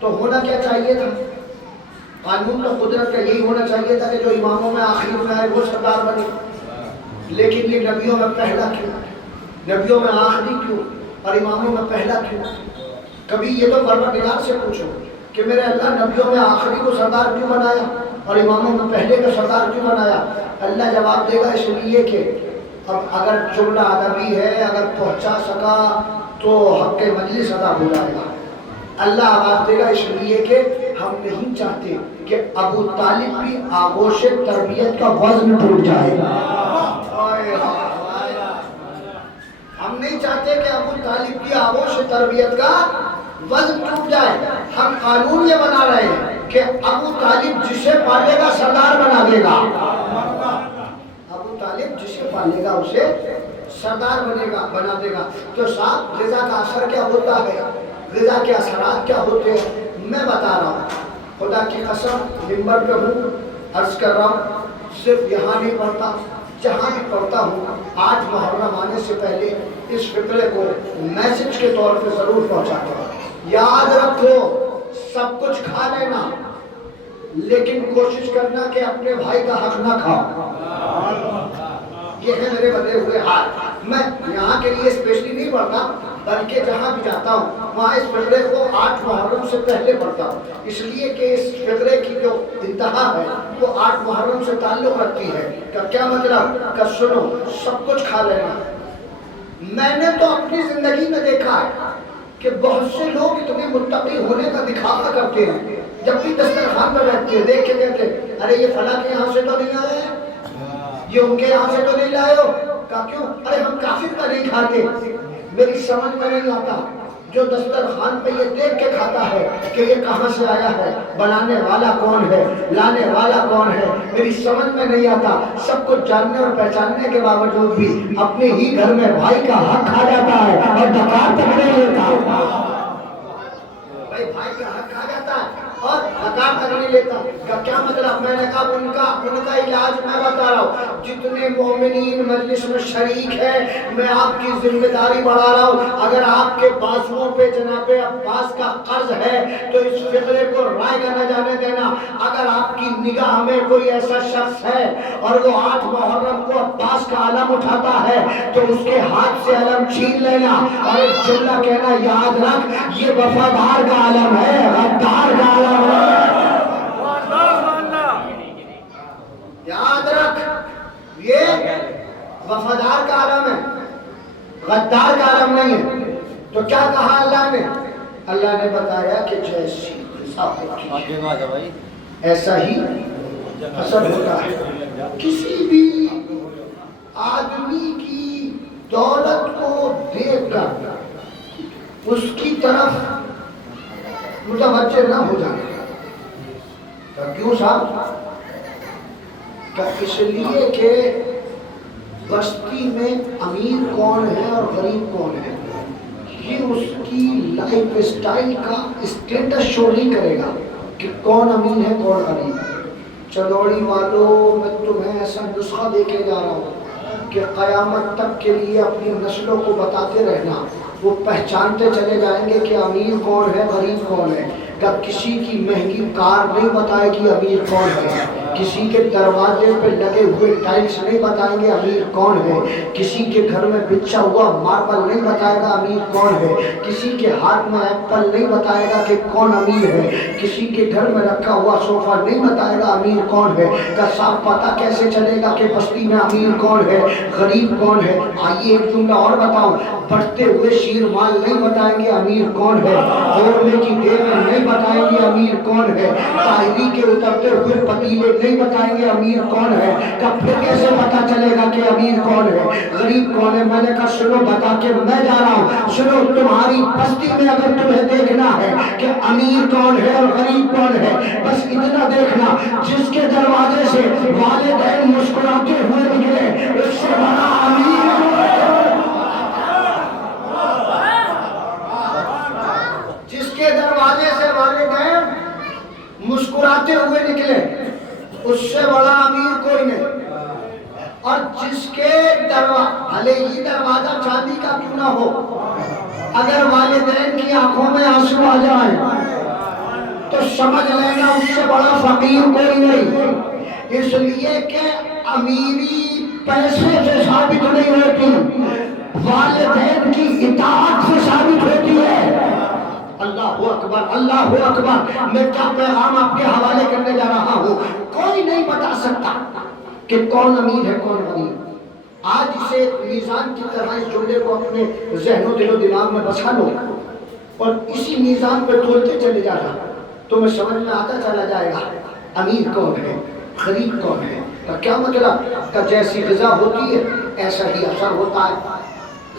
تو ہونا کیا چاہیے تھا؟ قانون تو قدرت کا یہی ہونا چاہیے تھا کہ جو اماموں میں آخر میں آئے وہ سردار بنے. لیکن یہ نبیوں میں پہلا کیوں, نبیوں میں آخری کیوں اور اماموں میں پہلا کیوں؟ کبھی یہ تو پروردگار سے پوچھو کہ میرے اللہ نبیوں میں آخری کو سردار کیوں بنایا اور اماموں میں پہلے کا سردار کیوں بنایا؟ اللہ جواب دے گا اس لیے کہ اب اگر جملہ ادبی ہے, اگر پہنچا سکا تو حق مجلس ادا ہو جائے گا. اللہ آواز دے گا اس لیے کہ ہم نہیں چاہتے کہ ابو طالب کی آغوش تربیت کا وزن ٹوٹ جائے. ہم نہیں چاہتے کہ ابو طالب کی آغوش تربیت کا وزن ٹوٹ جائے. ہم قانون یہ بنا رہے ہیں کہ ابو طالب جسے پالے گا سردار بنا دے گا. ابو طالب جسے پالے گا اسے سردار بنا دے گا. تو صاحب غذا کا اثر کیا ہوتا ہے, غذا کے اثرات کیا ہوتے ہیں, میں بتا رہا ہوں. خدا کی قسم منبر پہ ہوں, عرض کر رہا ہوں, صرف یہاں نہیں پڑھتا, جہاں بھی پڑھتا ہوں 8 محرم آنے سے پہلے اس فکرے کو میسج کے طور پہ ضرور پہنچاتا ہوں. یاد رکھو, سب کچھ کھا لینا لیکن کوشش کرنا کہ اپنے بھائی کا حق نہ کھاؤ. یہ ہے میرے بدلے ہوئے حال. میں یہاں کے لیے اسپیشلی نہیں پڑھتا, بلکہ جہاں بھی جاتا ہوں وہاں اس فقرے کو 8 محرم سے پہلے پڑھتا ہوں, اس لیے کہ اس فقرے کی جو انتہا ہے وہ 8 محرم سے تعلق رکھتی ہے. کہ کیا مطلب؟ کہ سنو, سب کچھ کھا لینا. میں نے تو اپنی زندگی میں دیکھا ہے کہ بہت سے لوگ اتنے متقی ہونے کا دکھاوا کرتے ہیں, جب بھی دسترخوان پر بیٹھتے ہیں دیکھ کے کہتے ارے یہ فلاں کے یہاں سے تو نہیں آئے, یہ ان کے یہاں سے تو نہیں لائے ہو. کہا کیوں؟ ارے ہم کافر کا نہیں کھاتے. میری سمجھ میں نہیں آتا, جو دسترخوان پہ یہ دیکھ کے کھاتا ہے کہ یہ کہاں سے آیا ہے, بنانے والا کون ہے, لانے والا کون ہے, میری سمجھ میں نہیں آتا. سب کچھ جاننے اور پہچاننے کے باوجود بھی اپنے ہی گھر میں بھائی کا حق کھا جاتا ہے اور دکار تک نہیں لیتا. بھائی کا حق کھا جاتا ہے اور دکار تک نہیں لیتا. کا کیا مطلب؟ میں نے کہا ان کا علاج میں بتا رہا ہوں. جتنے مومنین مجلس میں شریک ہیں میں آپ کی ذمہ داری بڑھا رہا ہوں. اگر آپ کے بازوؤں پہ جناب عباس کا قرض ہے تو اس فقرے کو رائے گا نہ جانے دینا. اگر آپ کی نگاہ میں کوئی ایسا شخص ہے اور وہ 8 محرم کو عباس کا علم اٹھاتا ہے تو اس کے ہاتھ سے علم چھین لینا اور ایک جملہ کہنا یاد رکھ یہ وفادار کا علم ہے، غدار کا علم ہے. یاد رکھ یہ وفادار کا علم ہے، غدار کا علم نہیں ہے. تو کیا کہا اللہ نے؟ اللہ نے بتایا کہ جیسی ایسا ہی اثر ہوتا ہے. کسی بھی آدمی کی دولت کو دیکھ کر اس کی طرف متوجہ نہ ہو جانا. کیوں صاحب؟ اس لیے کہ بستی میں امیر کون ہے اور غریب کون ہے یہ اس کی لائف اسٹائل کا اسٹیٹس شو نہیں کرے گا کہ کون امیر ہے کون غریب. چلوڑی والوں میں تمہیں ایسا نسخہ دے کے جا رہا ہوں کہ قیامت تک کے لیے اپنی نسلوں کو بتاتے رہنا، وہ پہچانتے چلے جائیں گے کہ امیر کون ہے غریب کون ہے. کب کسی کی مہنگی کار نہیں بتائے گی امیر کون ہے، کسی کے دروازے پہ لگے ہوئے ٹائلس نہیں بتائیں گے امیر کون ہے، کسی کے گھر میں بچھا ہوا ماربل نہیں بتائے گا امیر کون ہے، کسی کے ہاتھ میں ایپل نہیں بتائے گا کہ کون امیر ہے، کسی کے گھر میں رکھا ہوا صوفہ نہیں بتائے گا امیر کون ہے. کا صاحب پتہ کیسے چلے گا کہ بستی میں امیر کون ہے غریب کون ہے؟ آئیے ایک جملہ اور بتاؤں. بڑھتے ہوئے شیر مال نہیں بتائیں گے امیر کون ہے، اوڑھنے کی دیر میں نہیں بتائیں گے امیر کون ہے، تاہری کے اترتے ہوئے پتیلے نہیں بتائیں گے امیر کون ہے. کب پھر کیسے پتا چلے گا کہ امیر کون ہے غریب کون ہے؟ میں نے کہا سنو بتا کے میں جا رہا ہوں. سنو تمہاری بستی میں اگر تمہیں دیکھنا ہے کہ امیر کون ہے اور غریب کون ہے بس اتنا دیکھنا جس کے دروازے سے والدین مسکراتے ہوئے نکلے اس سے بڑا امیر کون ہے. جس کے دروازے سے والدین مسکراتے ہوئے نکلے اس سے بڑا امیر کوئی نہیں. اور جس کے بھلے ہی دروازہ چاندی کا کیوں نہ ہو اگر والدین کی آنکھوں میں آنسو آ جائیں تو سمجھ لینا اس سے بڑا فقیر کوئی نہیں. اس لیے کہ امیری پیسے سے ثابت نہیں ہوتی، والدین کی اطاعت سے ثابت ہوتی ہے. اللہ اکبر اللہ اکبر. میں کیا پیغام آپ کے حوالے کرنے جا رہا ہوں. کوئی نہیں بتا سکتا کہ کون امیر ہے کون غریب. آج اسے میزان کی طرح اس جملے کو اپنے ذہن و دل و دماغ میں بچا لو اور اسی میزان پہ تولتے چلے جانا تو میں سمجھ میں آتا چلا جائے گا امیر کون ہے غریب کون ہے. کا کیا مطلب؟ کہ جیسی غذا ہوتی ہے ایسا ہی اثر ہوتا ہے.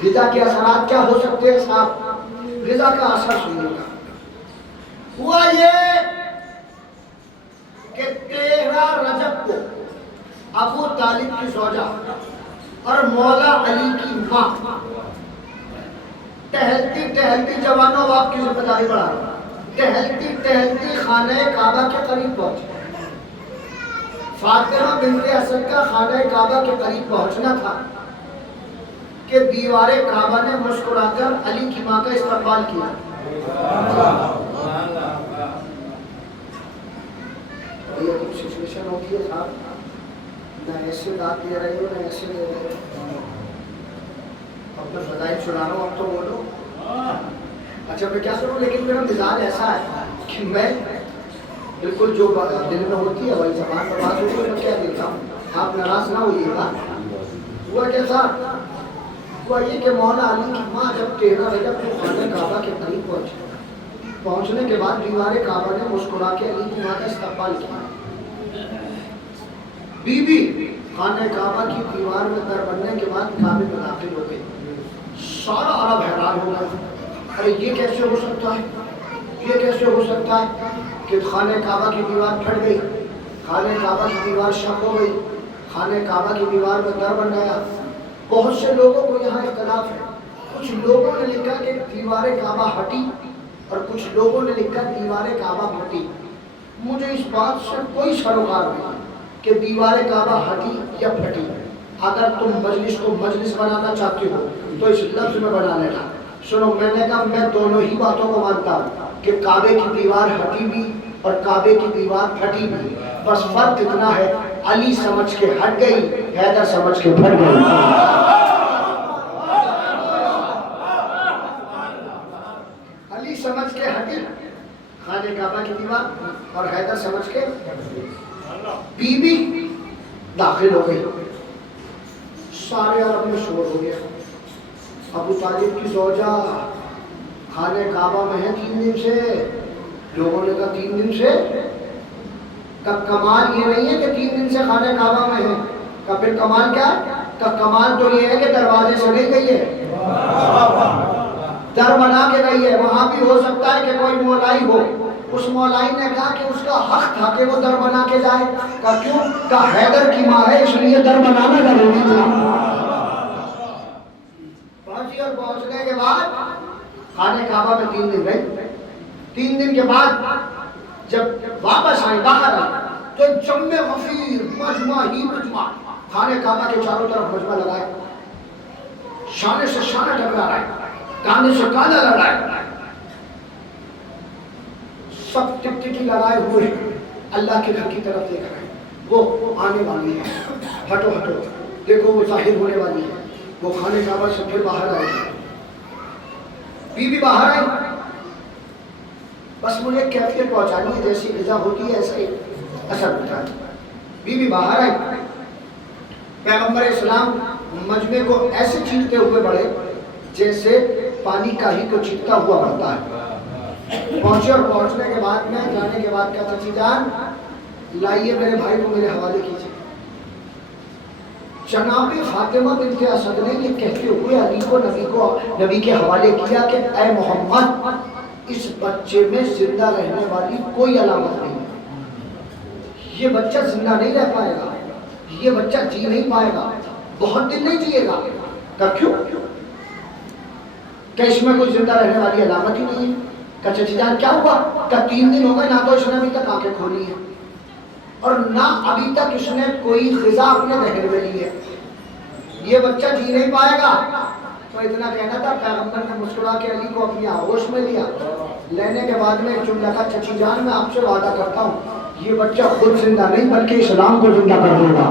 غذا کے اثرات کیا ہو سکتے ہیں صاحب؟ غذا کا اثر سننے کا ہوا یہ کہ 13 رجب کو ابو طالب کی زوجہ اور مولا علی کی ماں ٹہلتی ٹہلتی جوانوں باپ کی ذمہ داری بڑھا رہا ٹہلتی ٹہلتی خانہ کعبہ کے قریب پہنچی. فاطمہ بنت اسد کا خانہ کعبہ کے قریب پہنچنا تھا کہ دیوار کعبہ نے مسکرا کر علی کی ماں کا استقبال کیا. یہ کچھ سچویشن ہوتی ہے صاحب، نہ ایسے داد دے رہے ہو نہ ایسے دے رہے ہو. اپنے فضائل سنا رہا ہوں اب تو بولو. اچھا میں کیا سنوں، لیکن میرا مزاج ایسا ہے کہ میں بالکل جو دل میں ہوتی ہے وہی زبان پر بات ہوتی ہے میں کیا دیتا ہوں. آپ ناراض نہ ہوئیے گا. ہوا کیسا؟ ہوا یہ کہ مولا علی کی ماں جب 13 رجب کو خانہ کعبہ کے قریب پہنچنے کے بعد دیوار کعبہ نے مسکرا کے علی کی ماں کا استقبال کیا. بی بی خانہ کعبہ کی دیوار میں در بننے کے بعد کعبے میں داخل ہو گئی. سارا عرب حیران ہو گیا. ارے یہ کیسے ہو سکتا ہے، یہ کیسے ہو سکتا ہے کہ خانہ کعبہ کی دیوار پھٹ گئی، خانہ کعبہ کی دیوار شق ہو گئی، خانہ کعبہ کی دیوار میں در بن گیا. بہت سے لوگوں کو یہاں اختلاف ہے. کچھ لوگوں نے لکھا کہ دیوار کعبہ ہٹی اور کچھ لوگوں نے لکھا دیوار کعبہ پھٹی. مجھے اس بات سے کوئی سروکار نہیں کہ دیوار کعبہ ہٹی یا پھٹی. اگر تم مجلس کو مجلس بنانا چاہتے ہو تو اس لفظ میں بنا لینا. سنو, میں نے کہا میں دونوں ہی باتوں کو مانتا ہوں کہ کعبے کی دیوار ہٹی بھی اور کعبے کی دیوار پھٹی بھی. بس فرق اتنا ہے, علی سمجھ کے ہٹ گئی, حیدر سمجھ کے پھٹ گئی. علی سمجھ کے ہٹی خانہ کعبہ کی دیوار اور حیدر سمجھ کے بی بی داخل ہو گئی. سارے عرب میں شور ہو گیا. ابو طالب کی زوجہ خانہ کعبہ میں ہے 3 دن سے. لوگوں نے کہا 3 دن سے؟ کا کمال یہ نہیں ہے کہ 3 دن سے خانہ کعبہ میں ہے. کا پھر کمال کیا؟ کا کمال تو یہ ہے کہ دروازے سے نہیں گئی ہے, در بنا کے گئی ہے. وہاں بھی ہو سکتا ہے کہ کوئی مولائی ہو. اس مولائی نے کہا کہ اس کا حق تھا کہ وہ در بنا کے جائے. کہا کیوں؟ کہا حیدر کی ماں ہے اس لیے در بنانا ضروری تھا. پہنچی اور پہنچنے کے بعد خانہ کعبہ میں 3 دن رہی. 3 دن کے بعد جب واپس آئی, باہر آئی, تو جمع غفیر مجمع ہی مجمع خانہ کعبہ کے چاروں طرف مجمع لگائے. شانے سے شانہ ٹکرا رہا ہے, کانے سے کانا لڑ رہا ہے. سب ٹکٹکی لگائے ہوئے اللہ کے گھر کی طرف دیکھ رہے ہیں. وہ آنے والی ہے, ہٹو ہٹو, دیکھو وہ ظاہر ہونے والی ہے. وہ خانہ کعبہ سے پھر باہر آئے. بی بی باہر آئی. بس مجھے کیفیت پہنچانی ہے, جیسی غذا ہوتی ہے ایسا ہی اثر ہوتا ہے. بی بی باہر آئی. پیغمبر اسلام مجمع کو ایسے چیرتے ہوئے بڑھے جیسے پانی کا ہی کو چیرتا ہوا بڑھتا ہے. پہنچے اور پہنچنے کے بعد میں جانے کے بعد کہا چچی جان لائیے میرے بھائی کو میرے حوالے کیجیے. جناب فاطمہ بنت اسد نے یہ کہتے ہوئے علی کو نبی کے حوالے کیا کہ اے محمد, اس بچے میں زندہ رہنے والی کوئی علامت نہیں. یہ بچہ زندہ نہیں رہ پائے گا, یہ بچہ جی نہیں پائے گا, بہت دن نہیں جیے گا. کہ کیوں؟ کہ اس میں کوئی زندہ رہنے والی علامت ہی نہیں ہے. کہ چچی جان کیا ہوا؟ کہ 3 دن ہو گئے, نہ تو اس نے ابھی تک آنکھیں کھولی ہیں اور نہ ابھی تک اس نے کوئی غذا اپنے دہن میں لی ہے. یہ بچہ جی نہیں پائے گا. تو اتنا کہنا تھا. پیغمبر نے مسکرا کے علی کو اپنی آغوش میں لیا. لینے کے بعد میں ایک جملہ کہا, چچی جان میں آپ سے وعدہ کرتا ہوں یہ بچہ خود زندہ نہیں بلکہ اسلام کو زندہ کر دے گا.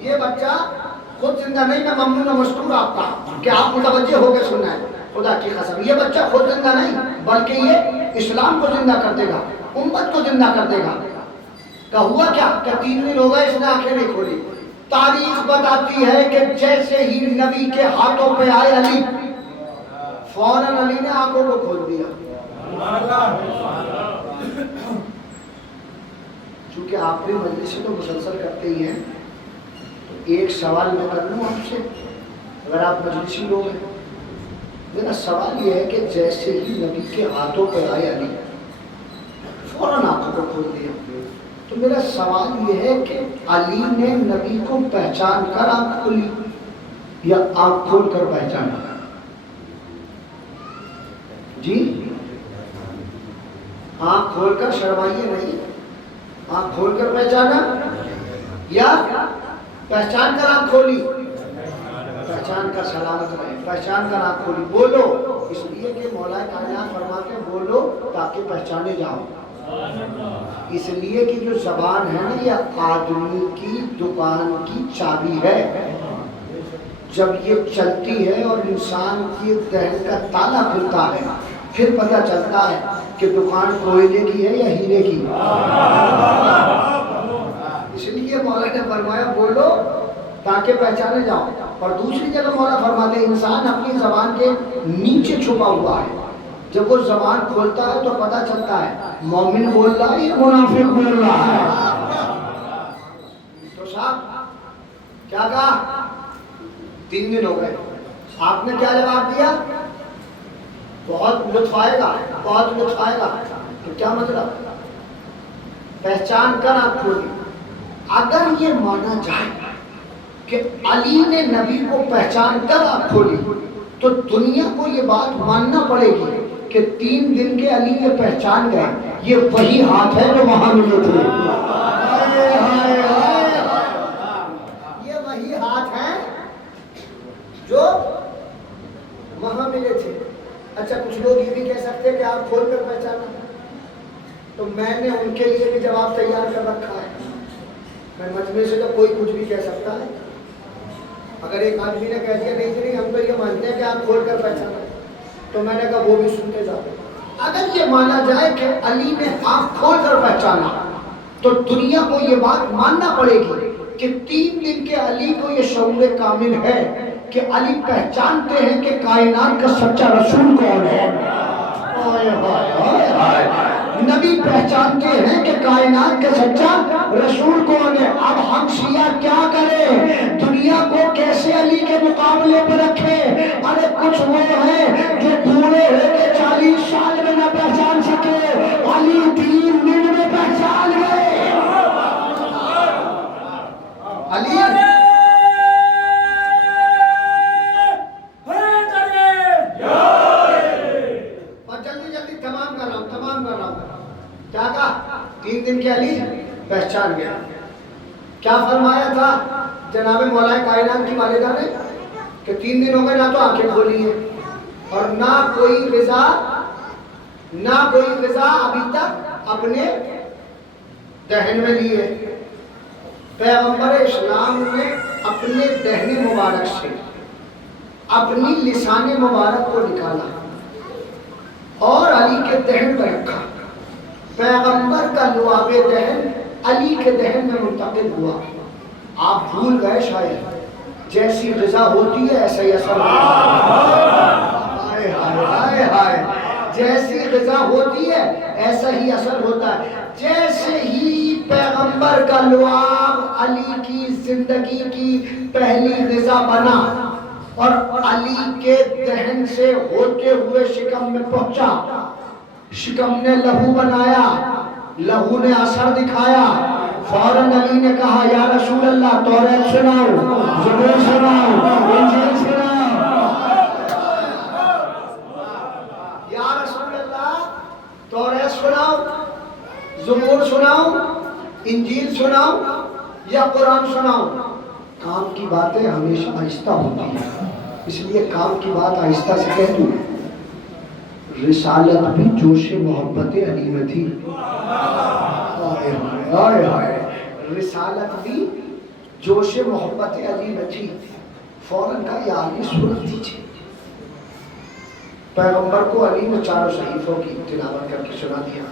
یہ بچہ خود زندہ نہیں, میں ممنون و مشکور آپ کا کہ آپ متوجہ ہو کے سننا ہے. خدا کی قسم یہ بچہ خود زندہ نہیں بلکہ یہ اسلام کو زندہ کر دے گا, امت کو زندہ کر دے گا. کہ ہوا کیا؟ کہ 3 دن ہو گئے اس نے آنکھیں نہیں کھولی. تاریخ بتاتی ہے کہ جیسے ہی نبی کے ہاتھوں پہ آئے علی, فوراً علی نے آنکھوں کو کھول دیا. چونکہ آپ نے مجلس سے تو مسلسل کرتے ہی ہیں, تو ایک سوال میں کر لوں آپ سے, اگر آپ مجلسی لوگ ہیں. میرا سوال یہ ہے کہ جیسے ہی نبی کے ہاتھوں پہ آئے علی, فوراً آنکھوں کو کھول دیا. تو میرا سوال یہ ہے کہ علی نے نبی کو پہچان کر آنکھ کھولی یا آنکھ کھول کر پہچانا؟ جی آنکھ کھول کر شرمائیے نہیں, آنکھ کھول کر پہچانا یا پہچان کر آنکھ کھولی؟ پہچان کر سلامت رہے, پہچان کر آنکھ کھولی. بولو اس لیے کہ مولا کائنات فرماتے ہیں بولو تاکہ پہچانے جاؤ. اس لیے کہ جو زبان ہے نا یہ آدمی کی دکان کی چابی ہے. جب یہ چلتی ہے اور انسان کی ذہن کا تالا کھلتا ہے پھر پتہ چلتا ہے کہ دکان کوئلے کی ہے یا ہیرے کی. اس لیے مولا نے فرمایا بولو تاکہ پہچانے جاؤ. اور دوسری جگہ مولا فرماتے ہیں انسان اپنی زبان کے نیچے چھپا ہوا ہے, جب وہ زبان کھولتا ہے تو پتہ چلتا ہے مومن بول رہا ہے یا منافق بول رہا ہے. تو صاحب کیا کہا؟ 3 دن ہو گئے. آپ نے کیا جواب دیا؟ بہت لطف آئے گا, بہت لطف آئے گا. تو کیا مطلب؟ پہچان کر آنکھ کھولی. اگر یہ مانا جائے کہ علی نے نبی کو پہچان کر آنکھ کھولی تو دنیا کو یہ بات ماننا پڑے گی کہ 3 دن کے علی یہ پہچان گئے یہ وہی ہاتھ ہے جو وہاں ملے تھے. یہ وہی ہاتھ ہیں جو وہاں ملے تھے. اچھا کچھ لوگ یہ بھی کہہ سکتے کہ آپ کھول کر پہچانا, تو میں نے ان کے لیے بھی جواب تیار کر رکھا ہے. میں مجمع سے تو کوئی کچھ بھی کہہ سکتا ہے. اگر ایک آدمی نے کہہ دیا نہیں جی نہیں ہم تو یہ مانتے ہیں کہ آپ کھول کر پہچانا, تو میں نے کہا وہ بھی سنتے جاؤ. اگر یہ مانا جائے کہ علی نے آنکھ کھول کر پہچانا تو دنیا کو یہ بات ماننا پڑے گی کہ 3 دن کے علی کو یہ شعور کامل ہے کہ علی پہچانتے ہیں کہ کائنات کا سچا رسول کون ہے. نبی پہچانتے ہیں کہ کائنات کا سچا رسول کون ہے. اب ہم شیعہ کیا کریں, دنیا کو کیسے علی کے مقابلے پر رکھیں؟ ارے کچھ وہ ہیں جو بوڑھے ہو کے 40 سال میں نہ پہچان سکے, علی 3 دن میں پہچان گئے. علی کیا کہا 3 دن کے علی پہچان گیا. کیا فرمایا تھا جناب مولا کائنات کی والدہ نے کہ 3 دن ہو گئے نہ تو آنکھیں کھولی ہیں اور نہ کوئی غذا ابھی تک اپنے دہن میں لی ہے. پیغمبر اسلام نے اپنے دہن مبارک سے اپنی لسان مبارک کو نکالا اور علی کے دہن پر رکھا. پیغمبر کا لعاب دہن علی کے دہن میں منتقل ہوا. آپ بھول گئے شاید جیسی غذا ہوتی ہے ایسا ہی اثر جیسی غذا ہوتی ہے ایسا ہی اثر ہوتا ہے. جیسے ہی پیغمبر کا لعاب علی کی زندگی کی پہلی غذا بنا اور علی کے دہن سے ہوتے ہوئے شکم میں پہنچا, شکم نے لہو بنایا, لہو نے اثر دکھایا, فوراً علی نے کہا یا رسول اللہ توریت سناؤ, زبور سناؤ, انجیل سناؤ. یا رسول اللہ توریت سناؤ, زبور سناؤ, انجیل سناؤ یا قرآن سناؤ. کام کی باتیں ہمیشہ آہستہ ہوتی ہیں, اس لیے کام کی بات آہستہ سے کہہ دوں. رسالت بھی جوش محبت علی میں تھی. رسالت بھی جوش محبت علی میں تھی. فوراً کہا یا علی سنت دیجیے. پیغمبر کو علی نے 4 صحیفوں کی تلاوت کر کے سنا دیا.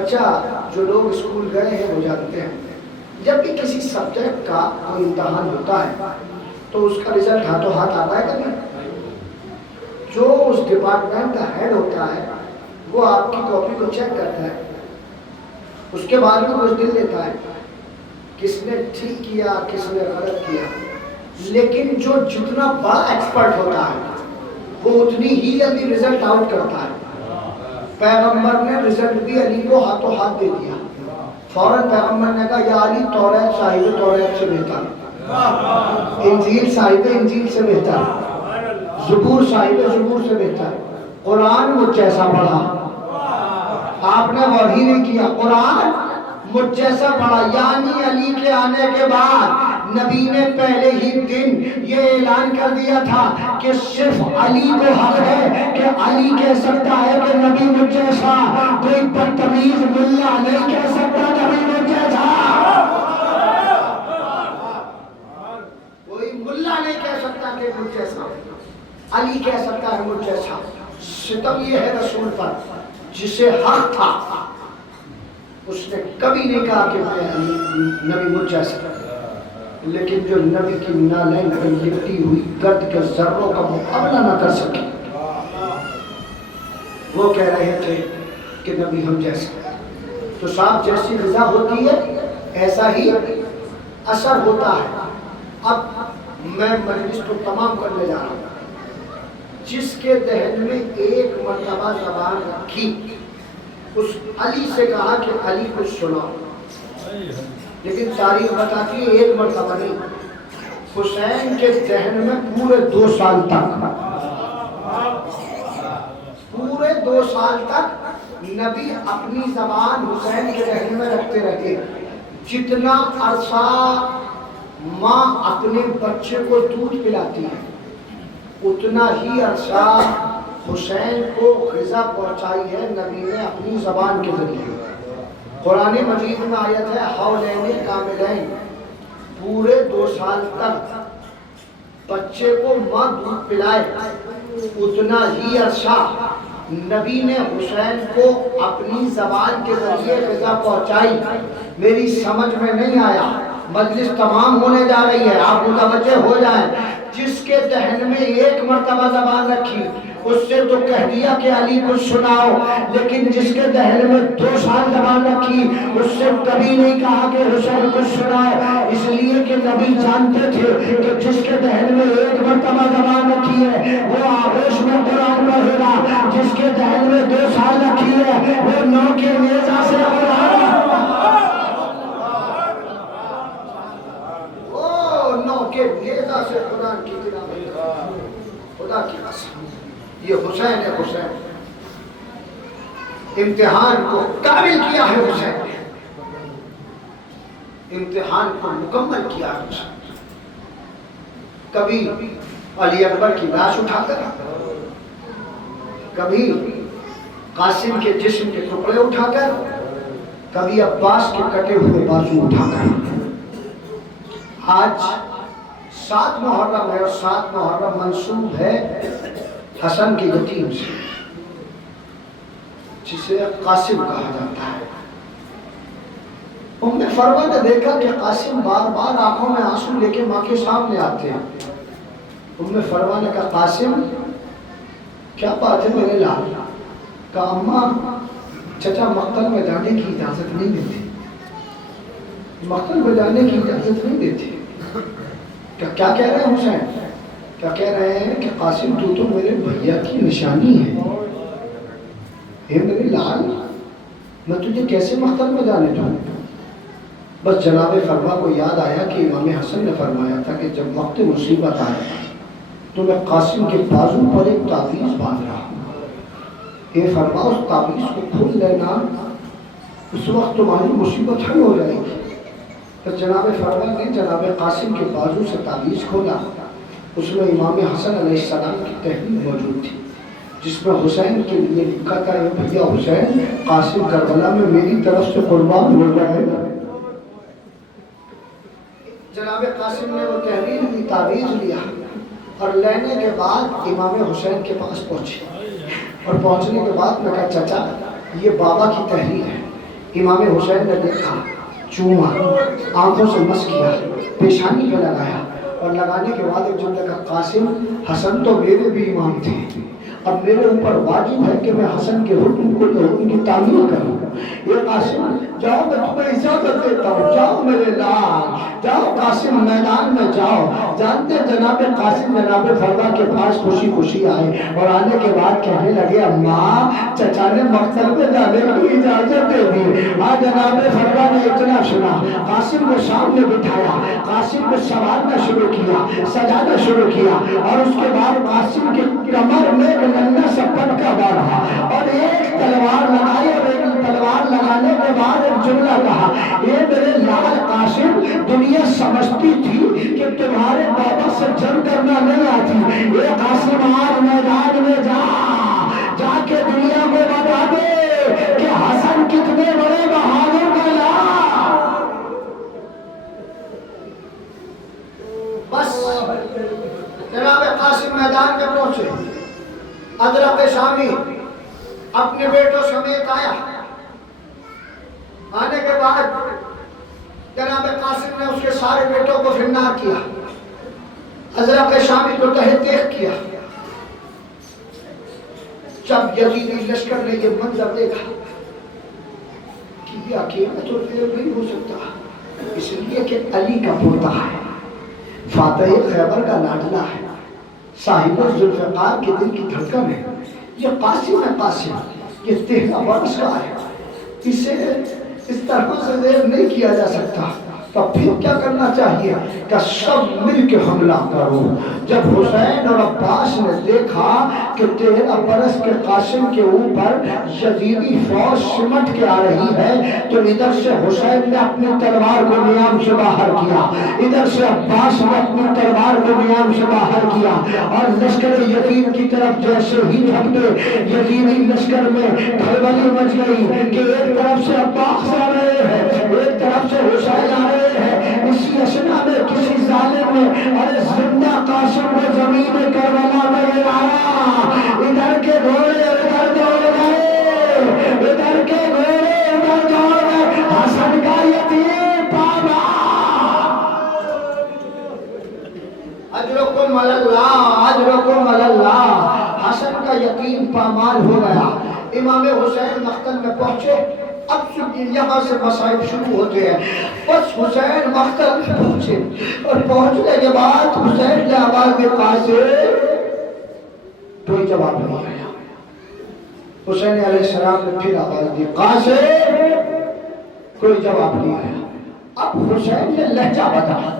اچھا جو لوگ اسکول گئے ہیں وہ جانتے ہیں جب بھی کسی سبجیکٹ کا کوئی امتحان ہوتا ہے تو اس کا رزلٹ ہاتھوں ہاتھ آتا ہے کبھی. جو اس ڈپارٹمنٹ کا ہیڈ ہوتا ہے وہ آپ کی کاپی کو چیک کرتا ہے, اس کے بعد میں کچھ دن لیتا ہے کس نے ٹھیک کیا کس نے غلط کیا. لیکن جو جتنا بڑا ایکسپرٹ ہوتا ہے وہ اتنی ہی جلدی رزلٹ آؤٹ کرتا ہے. پیغمبر نے رزلٹ بھی علی کو ہاتھوں ہاتھ دے دیا. فوراً پیغمبر نے کہا یا علی توریت صاحب توریت سے بہتر, انجیل صاحب انجیل سے بہتر, زبور صاحب زبور سے بہتر, قرآن مجھ جیسا پڑھا. آپ نے غور ہی نہیں کیا, قرآن مجھ جیسا پڑھا. یعنی علی کے آنے کے بعد نبی نے پہلے ہی دن یہ اعلان کر دیا تھا کہ صرف علی کو حق ہے کہ علی کہہ سکتا ہے کہ نبی مجھ جیسا. کوئی بدتمیز ملا نہیں کہہ سکتا نبی مجھ جیسا. کوئی ملا نہیں کہہ سکتا کہ مجھ جیسا, علی کہہ سکتا ہے مجھ جیسا. ستم یہ ہے رسول پر جسے حق تھا اس نے کبھی نہیں کہا کہ میں نبی مجھ جیسا. لیکن جو نبی کی نالین پر لپٹی ہوئی گرد کے ذروں کا مقابلہ نہ کر سکے وہ کہہ رہے تھے کہ نبی ہم جیسا. تو صاحب جیسی غذا ہوتی ہے ایسا ہی اثر ہوتا ہے. اب میں مجلس کو تمام کرنے جا رہا ہوں. جس کے دہن میں ایک مرتبہ زبان رکھی اس علی سے کہا کہ علی کچھ سناؤ, لیکن تاریخ بتاتی ہے ایک مرتبہ نہیں. حسین کے ذہن میں پورے 2 سال تک پورے 2 سال تک نبی اپنی زبان حسین کے رہنے میں رکھتے رہے. جتنا عرصہ ماں اپنے بچے کو دودھ پلاتی ہے اتنا ہی عرصہ حسین کو غذا پہنچائی ہے نبی نے اپنی زبان کے ذریعے. قرآن مجید میں آیت ہے حولین کاملین، پورے 2 سال تک بچے کو ماں دودھ پلائے اتنا ہی عرصہ نبی نے حسین کو اپنی زبان کے ذریعے غذا پہنچائی. میری سمجھ میں نہیں آیا، مجلس تمام ہونے جا رہی ہے، آپ متوجہ ہو جائیں. جس کے دہن میں 1 مرتبہ زبان رکھی اس سے تو کہہ دیا کہ علی کچھ سناؤ، لیکن جس کے دہن میں 2 سال زبان رکھی اس سے کبھی نہیں کہا کہ حسین کچھ سناؤ. اس لیے کہ نبی جانتے تھے کہ جس کے دہن میں 1 مرتبہ زبان رکھی ہے وہ آغوش میں قرآن پڑھے گا، جس کے دہن میں 2 سال رکھی ہے وہ 9 کے نیزہ سے قرآن 9 کے نیزہ سے قرآن کی تلاوت. خدا کی قسم یہ حسین ہے. حسین امتحان کو قابل کیا ہے، حسین نے امتحان کو مکمل کیا ہے. حسین کبھی علی اکبر کی لاش اٹھا کر، کبھی قاسم کے جسم کے ٹکڑے اٹھا کر، کبھی عباس کے کٹے ہوئے بازو اٹھا کر. آج 7 محرم ہے اور 7 محرم منسوب ہے حسن کے یتیم سے جسے قاسم کہا جاتا ہے. ام فروا نے دیکھا کہ قاسم بار بار آنکھوں میں آنسو لے کے ماں کے سامنے آتے ہیں. ام فروا نے کہا قاسم کیا بات ہے میرے لال؟ کہا اماں چچا مقتل میں جانے کی اجازت نہیں دیتے، مقتل میں جانے کی اجازت نہیں دیتے. کیا کہہ رہے ہیں حسین؟ کیا کہہ رہے ہیں کہ قاسم تو میرے بھیا کی نشانی ہے، اے میرے لال میں تجھے کیسے مقتل میں جانے دوں؟ بس جناب فرما کو یاد آیا کہ امام حسن نے فرمایا تھا کہ جب وقت مصیبت آئے تو میں قاسم کے بازو پر ایک تعویذ باندھ رہا ہوں، اے فرما اس تعویذ کو کھول لینا، اس وقت تمہاری مصیبت حل ہو جائے گی. تو جناب فرما نے جناب قاسم کے بازو سے تعویذ کھولا. اس میں امام حسن علیہ السلام کی تحریر موجود تھی جس میں حسین کے لیے لکھا تھا اے بھیا حسین قاسم کربلا میں میری طرف سے قربان ہو جائے گا. جناب قاسم نے وہ تحریر کی تعویذ لیا اور لینے کے بعد امام حسین کے پاس پہنچے اور پہنچنے کے بعد میں کہا چچا یہ بابا کی تحریر ہے. امام حسین نے دیکھا، چوما، آنکھوں سے مس کیا، پیشانی پہ لگایا اور لگانے کے بعد ایک جملے کا قاسم حسن تو میرے بھی امام تھے، اب میرے اوپر واجب ہے کہ میں حسن کے حکم کو ان کی تعمیر کروں. یہ قاسم جاؤ میں تمہیں اجازت دیتا ہوں، جاؤ میرے لال، جاؤ قاسم میدان میں جاؤ. جانتے جناب قاسم جناب فرما کے پاس خوشی خوشی آئے اور آنے کے بعد کہنے لگے اماں چچا نے مقتل میں جانے کی اجازت دے دی. جناب فرما نے اتنا سنا، قاسم کو سامنے بٹھایا، قاسم کو سوارنا شروع کیا، سجانا شروع کیا اور اس کے بعد قاسم کے کمر میں ننھا سا پٹکا باندھا اور ایک تلوار لگائی اور ایک تلوار لگانے کے بعد ایک جملہ کہا، یہ میرے لال قاسم دنیا سمجھتی تھی کہ تمہارے بابا سے جنگ کرنا نہیں آتی، یہ قاسم آج میدان میں جا کے دنیا کو بتا دے کہ حسن کتنے بڑے بہادر کا لال. بس جناب قاسم میدان میں پہنچے، ادرق شامی اپنے بیٹوں سمیت آیا. آنے کے بعد جناب قاسم نے اس کے سارے بیٹوں کو فرنار کیا، ازرق شامی کو تہہ تیغ کیا. جب یزیدی لشکر نے یہ منظر دیکھا کہ یہ اکیلا تو نہیں ہو سکتا، اس لیے کہ علی کا پوتا ہے، فاتح خیبر کا لاڈلا ہے، صاحب ذوالفقار کے دل کی دھڑکن ہے، یہ قاسم ہے. قاسم یہ 13 برس کا ہے، اسے اس طرح سے دیر نہیں کیا جا سکتا. تو پھر کیا کرنا چاہیے کہ سب مل کے حملہ کرو. جب حسین اور عباس نے دیکھا کہ 13 برس کے قاسم کے اوپر یزیدی فوج سمٹ کے آ رہی ہے تو ادھر سے حسین نے اپنی تلوار کو نیام سے باہر کیا, ادھر سے عباس نے اپنی تلوار کو نیام سے باہر کیا, اور لشکر یزید کی طرف جیسے ہی جھپٹے یزیدی لشکر میں کھلبلی مچ گئی کہ ایک طرف سے عباس آ رہے ہیں, ایک طرف سے حسین آ رہے ہیں. اسی اسنا میں کسی ظالم نے ارے زندہ قاسم کو زمین کربلا میں گرایا, ادھر کے گھوڑے ادھر دوڑ گئے, ادھر کے گھوڑے ادھر دوڑ گئے. حسن کا یتیم پامال, اجرکم اللہ اجرکم اللہ, حسن کا یتیم پامال ہو گیا. امام حسین مقتل میں پہنچے. اب یہاں سے مصائب شروع ہوتے ہیں. بس حسین مقتل میں پہنچے اور پہنچنے کے بعد حسین نے آواز دی قاسم, کوئی جواب نہیں آیا. حسین علیہ السلام نے پھر آواز دی قاسم, کوئی جواب نہیں آیا. اب حسین نے لہجہ بدلا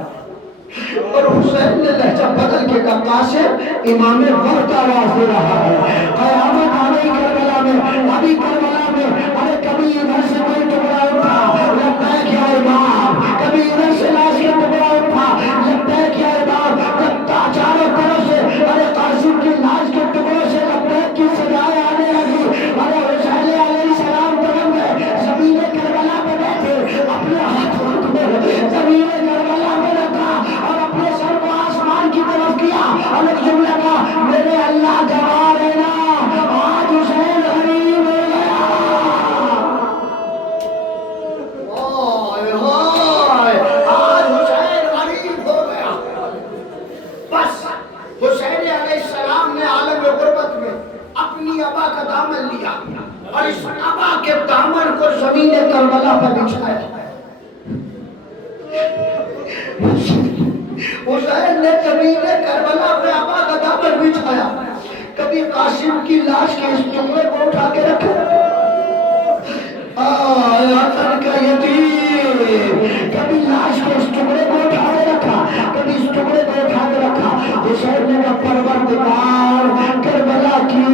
اور حسین نے لہجہ بدل کے کہا قاسم امام وقت آواز دے رہا ہے, قیامت آنے کربلا میں, ابھی کربلا میں, ارے کبھی ادھر سے کوئی ٹکڑا اٹھا لگتا ہے کیا امام, کبھی ادھر سے لاش کا ٹکڑا اٹھا لگتا ہے کیا امام, جب چاروں طرف سے ارے قاسم کی لاش کے ٹکڑوں سے لگتا ہے کہ سزائیں آنے لگی. ارے حسین علیہ السلام قدم میں زمین کربلا میں بیٹھے, اپنے ہاتھوں کو زمین کربلا میں رکھا اور اپنے سر کو آسمان کی طرف کیا اور ایک جملہ کہا میرے اللہ گواہ ہے نا, آج حسین غریب ہو گیا. آج حسین غریب ہو گیا. بس حسین علیہ السلام نے عالم غربت میں اپنی ابا کا دامن لیا اور اس ابا کے دامن کو زمین کربلا پر بچھایا. حسین نے زمین کربلا پہ ابا کا دامن بچھایا. کبھی قاسم کی لاش کے اس ٹکڑے کو اٹھا کے رکھا, حسن کا یتیم, کبھی لاش کے اس ٹکڑے کو اٹھا کے رکھا, کبھی اس ٹکڑے کو اٹھا کے رکھا. حسین نے کہا پروردگار کربلا کی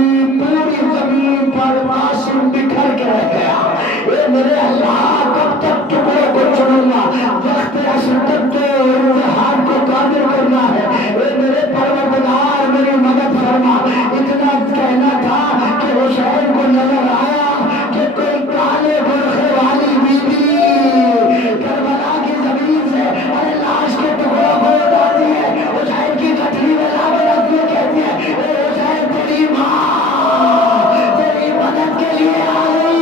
پوری زمین پر قاسم بکھر کے رہ گیا, اے میرے اللہ کب تک ٹکڑوں کو چنوں گا, وقت اصل تک تو امتحان کو قادر کرنا ہے. اے میرے پروردگار میری مدد فرما. اتنا کہنا تھا کہ حسین کو نظر آیا کہ کوئی کالے برقعے والی بیوی کربلا کی زمین سے ارے لاش کے ٹکڑوں کو اٹھاتی ہے, حسین کی گٹھلی میں لا کے رکھ کے کہتی ہے اے حسین تیری ماں تیری مدد کے لیے آئی.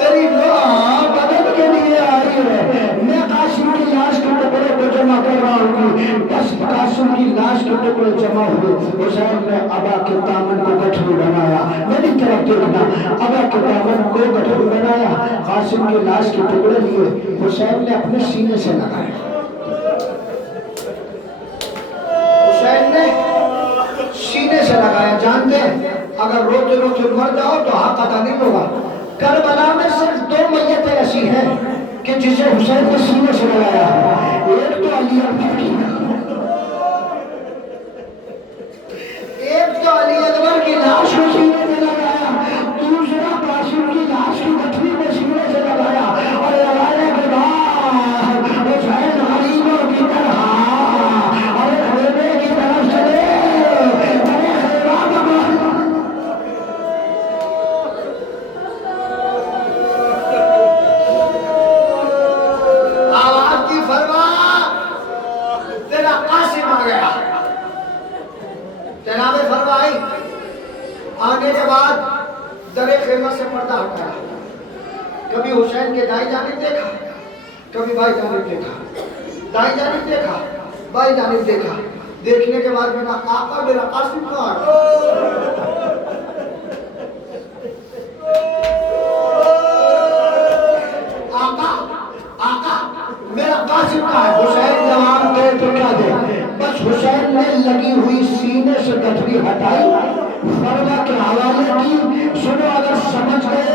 تیری ماں مدد کے لیے آئی ہے. میں قاسم کی لاش کے ٹکڑے کو جمع کر رہا ہوں. بس قاسم کی لاش کے ٹکڑے جمع ہوئے. حسین نے ابا کے دامن کو گٹھڑی بنایا, میری طرف دیکھنا, ابا کے دامن کو گٹھڑی بنایا, قاسم کی لاش کے ٹکڑے لیے حسین نے اپنے سینے سے لگایا. حسین نے سینے سے لگایا. جانتے ہیں اگر روتے روتے مر جاؤ تو حق ادا نہیں ہوگا. کربلا میں صرف 2 میتیں ایسی ہیں کہ جسے حسین نے سینے سے لگایا ہے. ایک تو علی اکبر کی, ایک تو علی اکبر کی لاش کو سینے میں لگایا, دوسرا قاسم کی لاش کی گٹھلی میں سینے سے لگایا اور لگانے کے بعد حسین غریبوں کی طرح اور خیمے کی طرف چلے. آواز کی فرما تیرا قاسم آ گیا. جناب فرمائی آنے کے بعد در خیمہ سے پردہ ہٹایا. کبھی حسین کے دائیں جانب دیکھا, کبھی بائیں جانب دیکھا, دائیں جانب دیکھا, بائیں جانب دیکھا. دیکھنے کے بعد میں کہا آقا میرا قاسم کہاں ہے. آقا آقا میرا قاسم کہاں ہے. حسین جواب دے تو کیا دے, بس حسین نے لگی ہوئی سینے سے کے حوالے کی. سنو اگر سمجھ گئے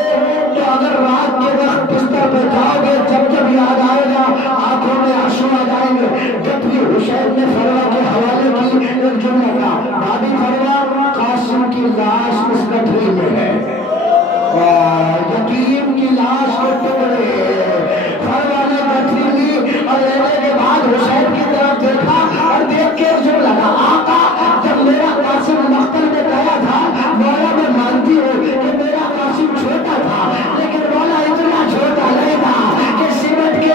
تو اگر رات کے وقت بستر پہ جاؤ گے جب جب یاد آئے گا آنکھوں میں آنسو آ جائیں گے. جب بھی حسین نے فروا کے حوالے کی ایک جملہ کا بھابی فروا قاسم کی لاش اس گٹھری میں ہے. یتیم کی لاش کے ٹکڑے. فروا نے گٹھری لی اور لینے کے بعد حسین کی طرف دیکھا اور دیکھ کے جو لگا آقا جب میرا قاسم مقتل میں گیا تھا مولا میں مانتی ہوں کہ میرا قاسم چھوٹا تھا لیکن مولا اتنا چھوٹا نہیں تھا کہ سمٹ کے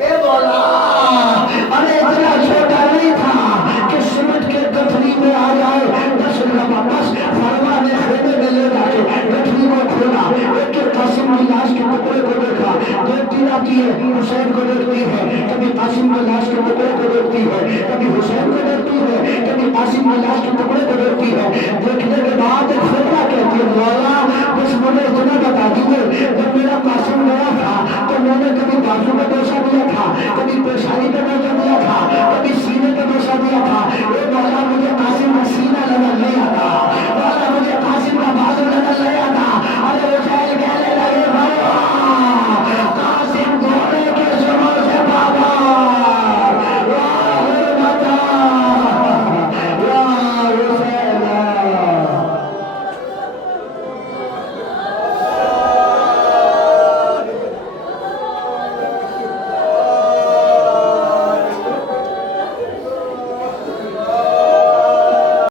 اے مولا ارے اتنا چھوٹا نہیں تھا کہ سمٹ کے گٹھری میں آ جائے. بس بس فرما نے خیمے میں لے جا کے گٹھری کو کھولا. ایک ایک قاسم کی لاش کے ٹکڑے کو دیکھا. دیکھتی رہتی ہے حسین کو دیکھتی ہے کبھی قاسم کی لاش کے ٹکڑے کو دیکھتی ہے کبھی حسین کو دیکھتی ہے کبھی قاسم کی لاش کے ٹکڑے کو دیکھتی ہے. دیکھنے کے بعد ایک فکرہ کہتی ہے مولا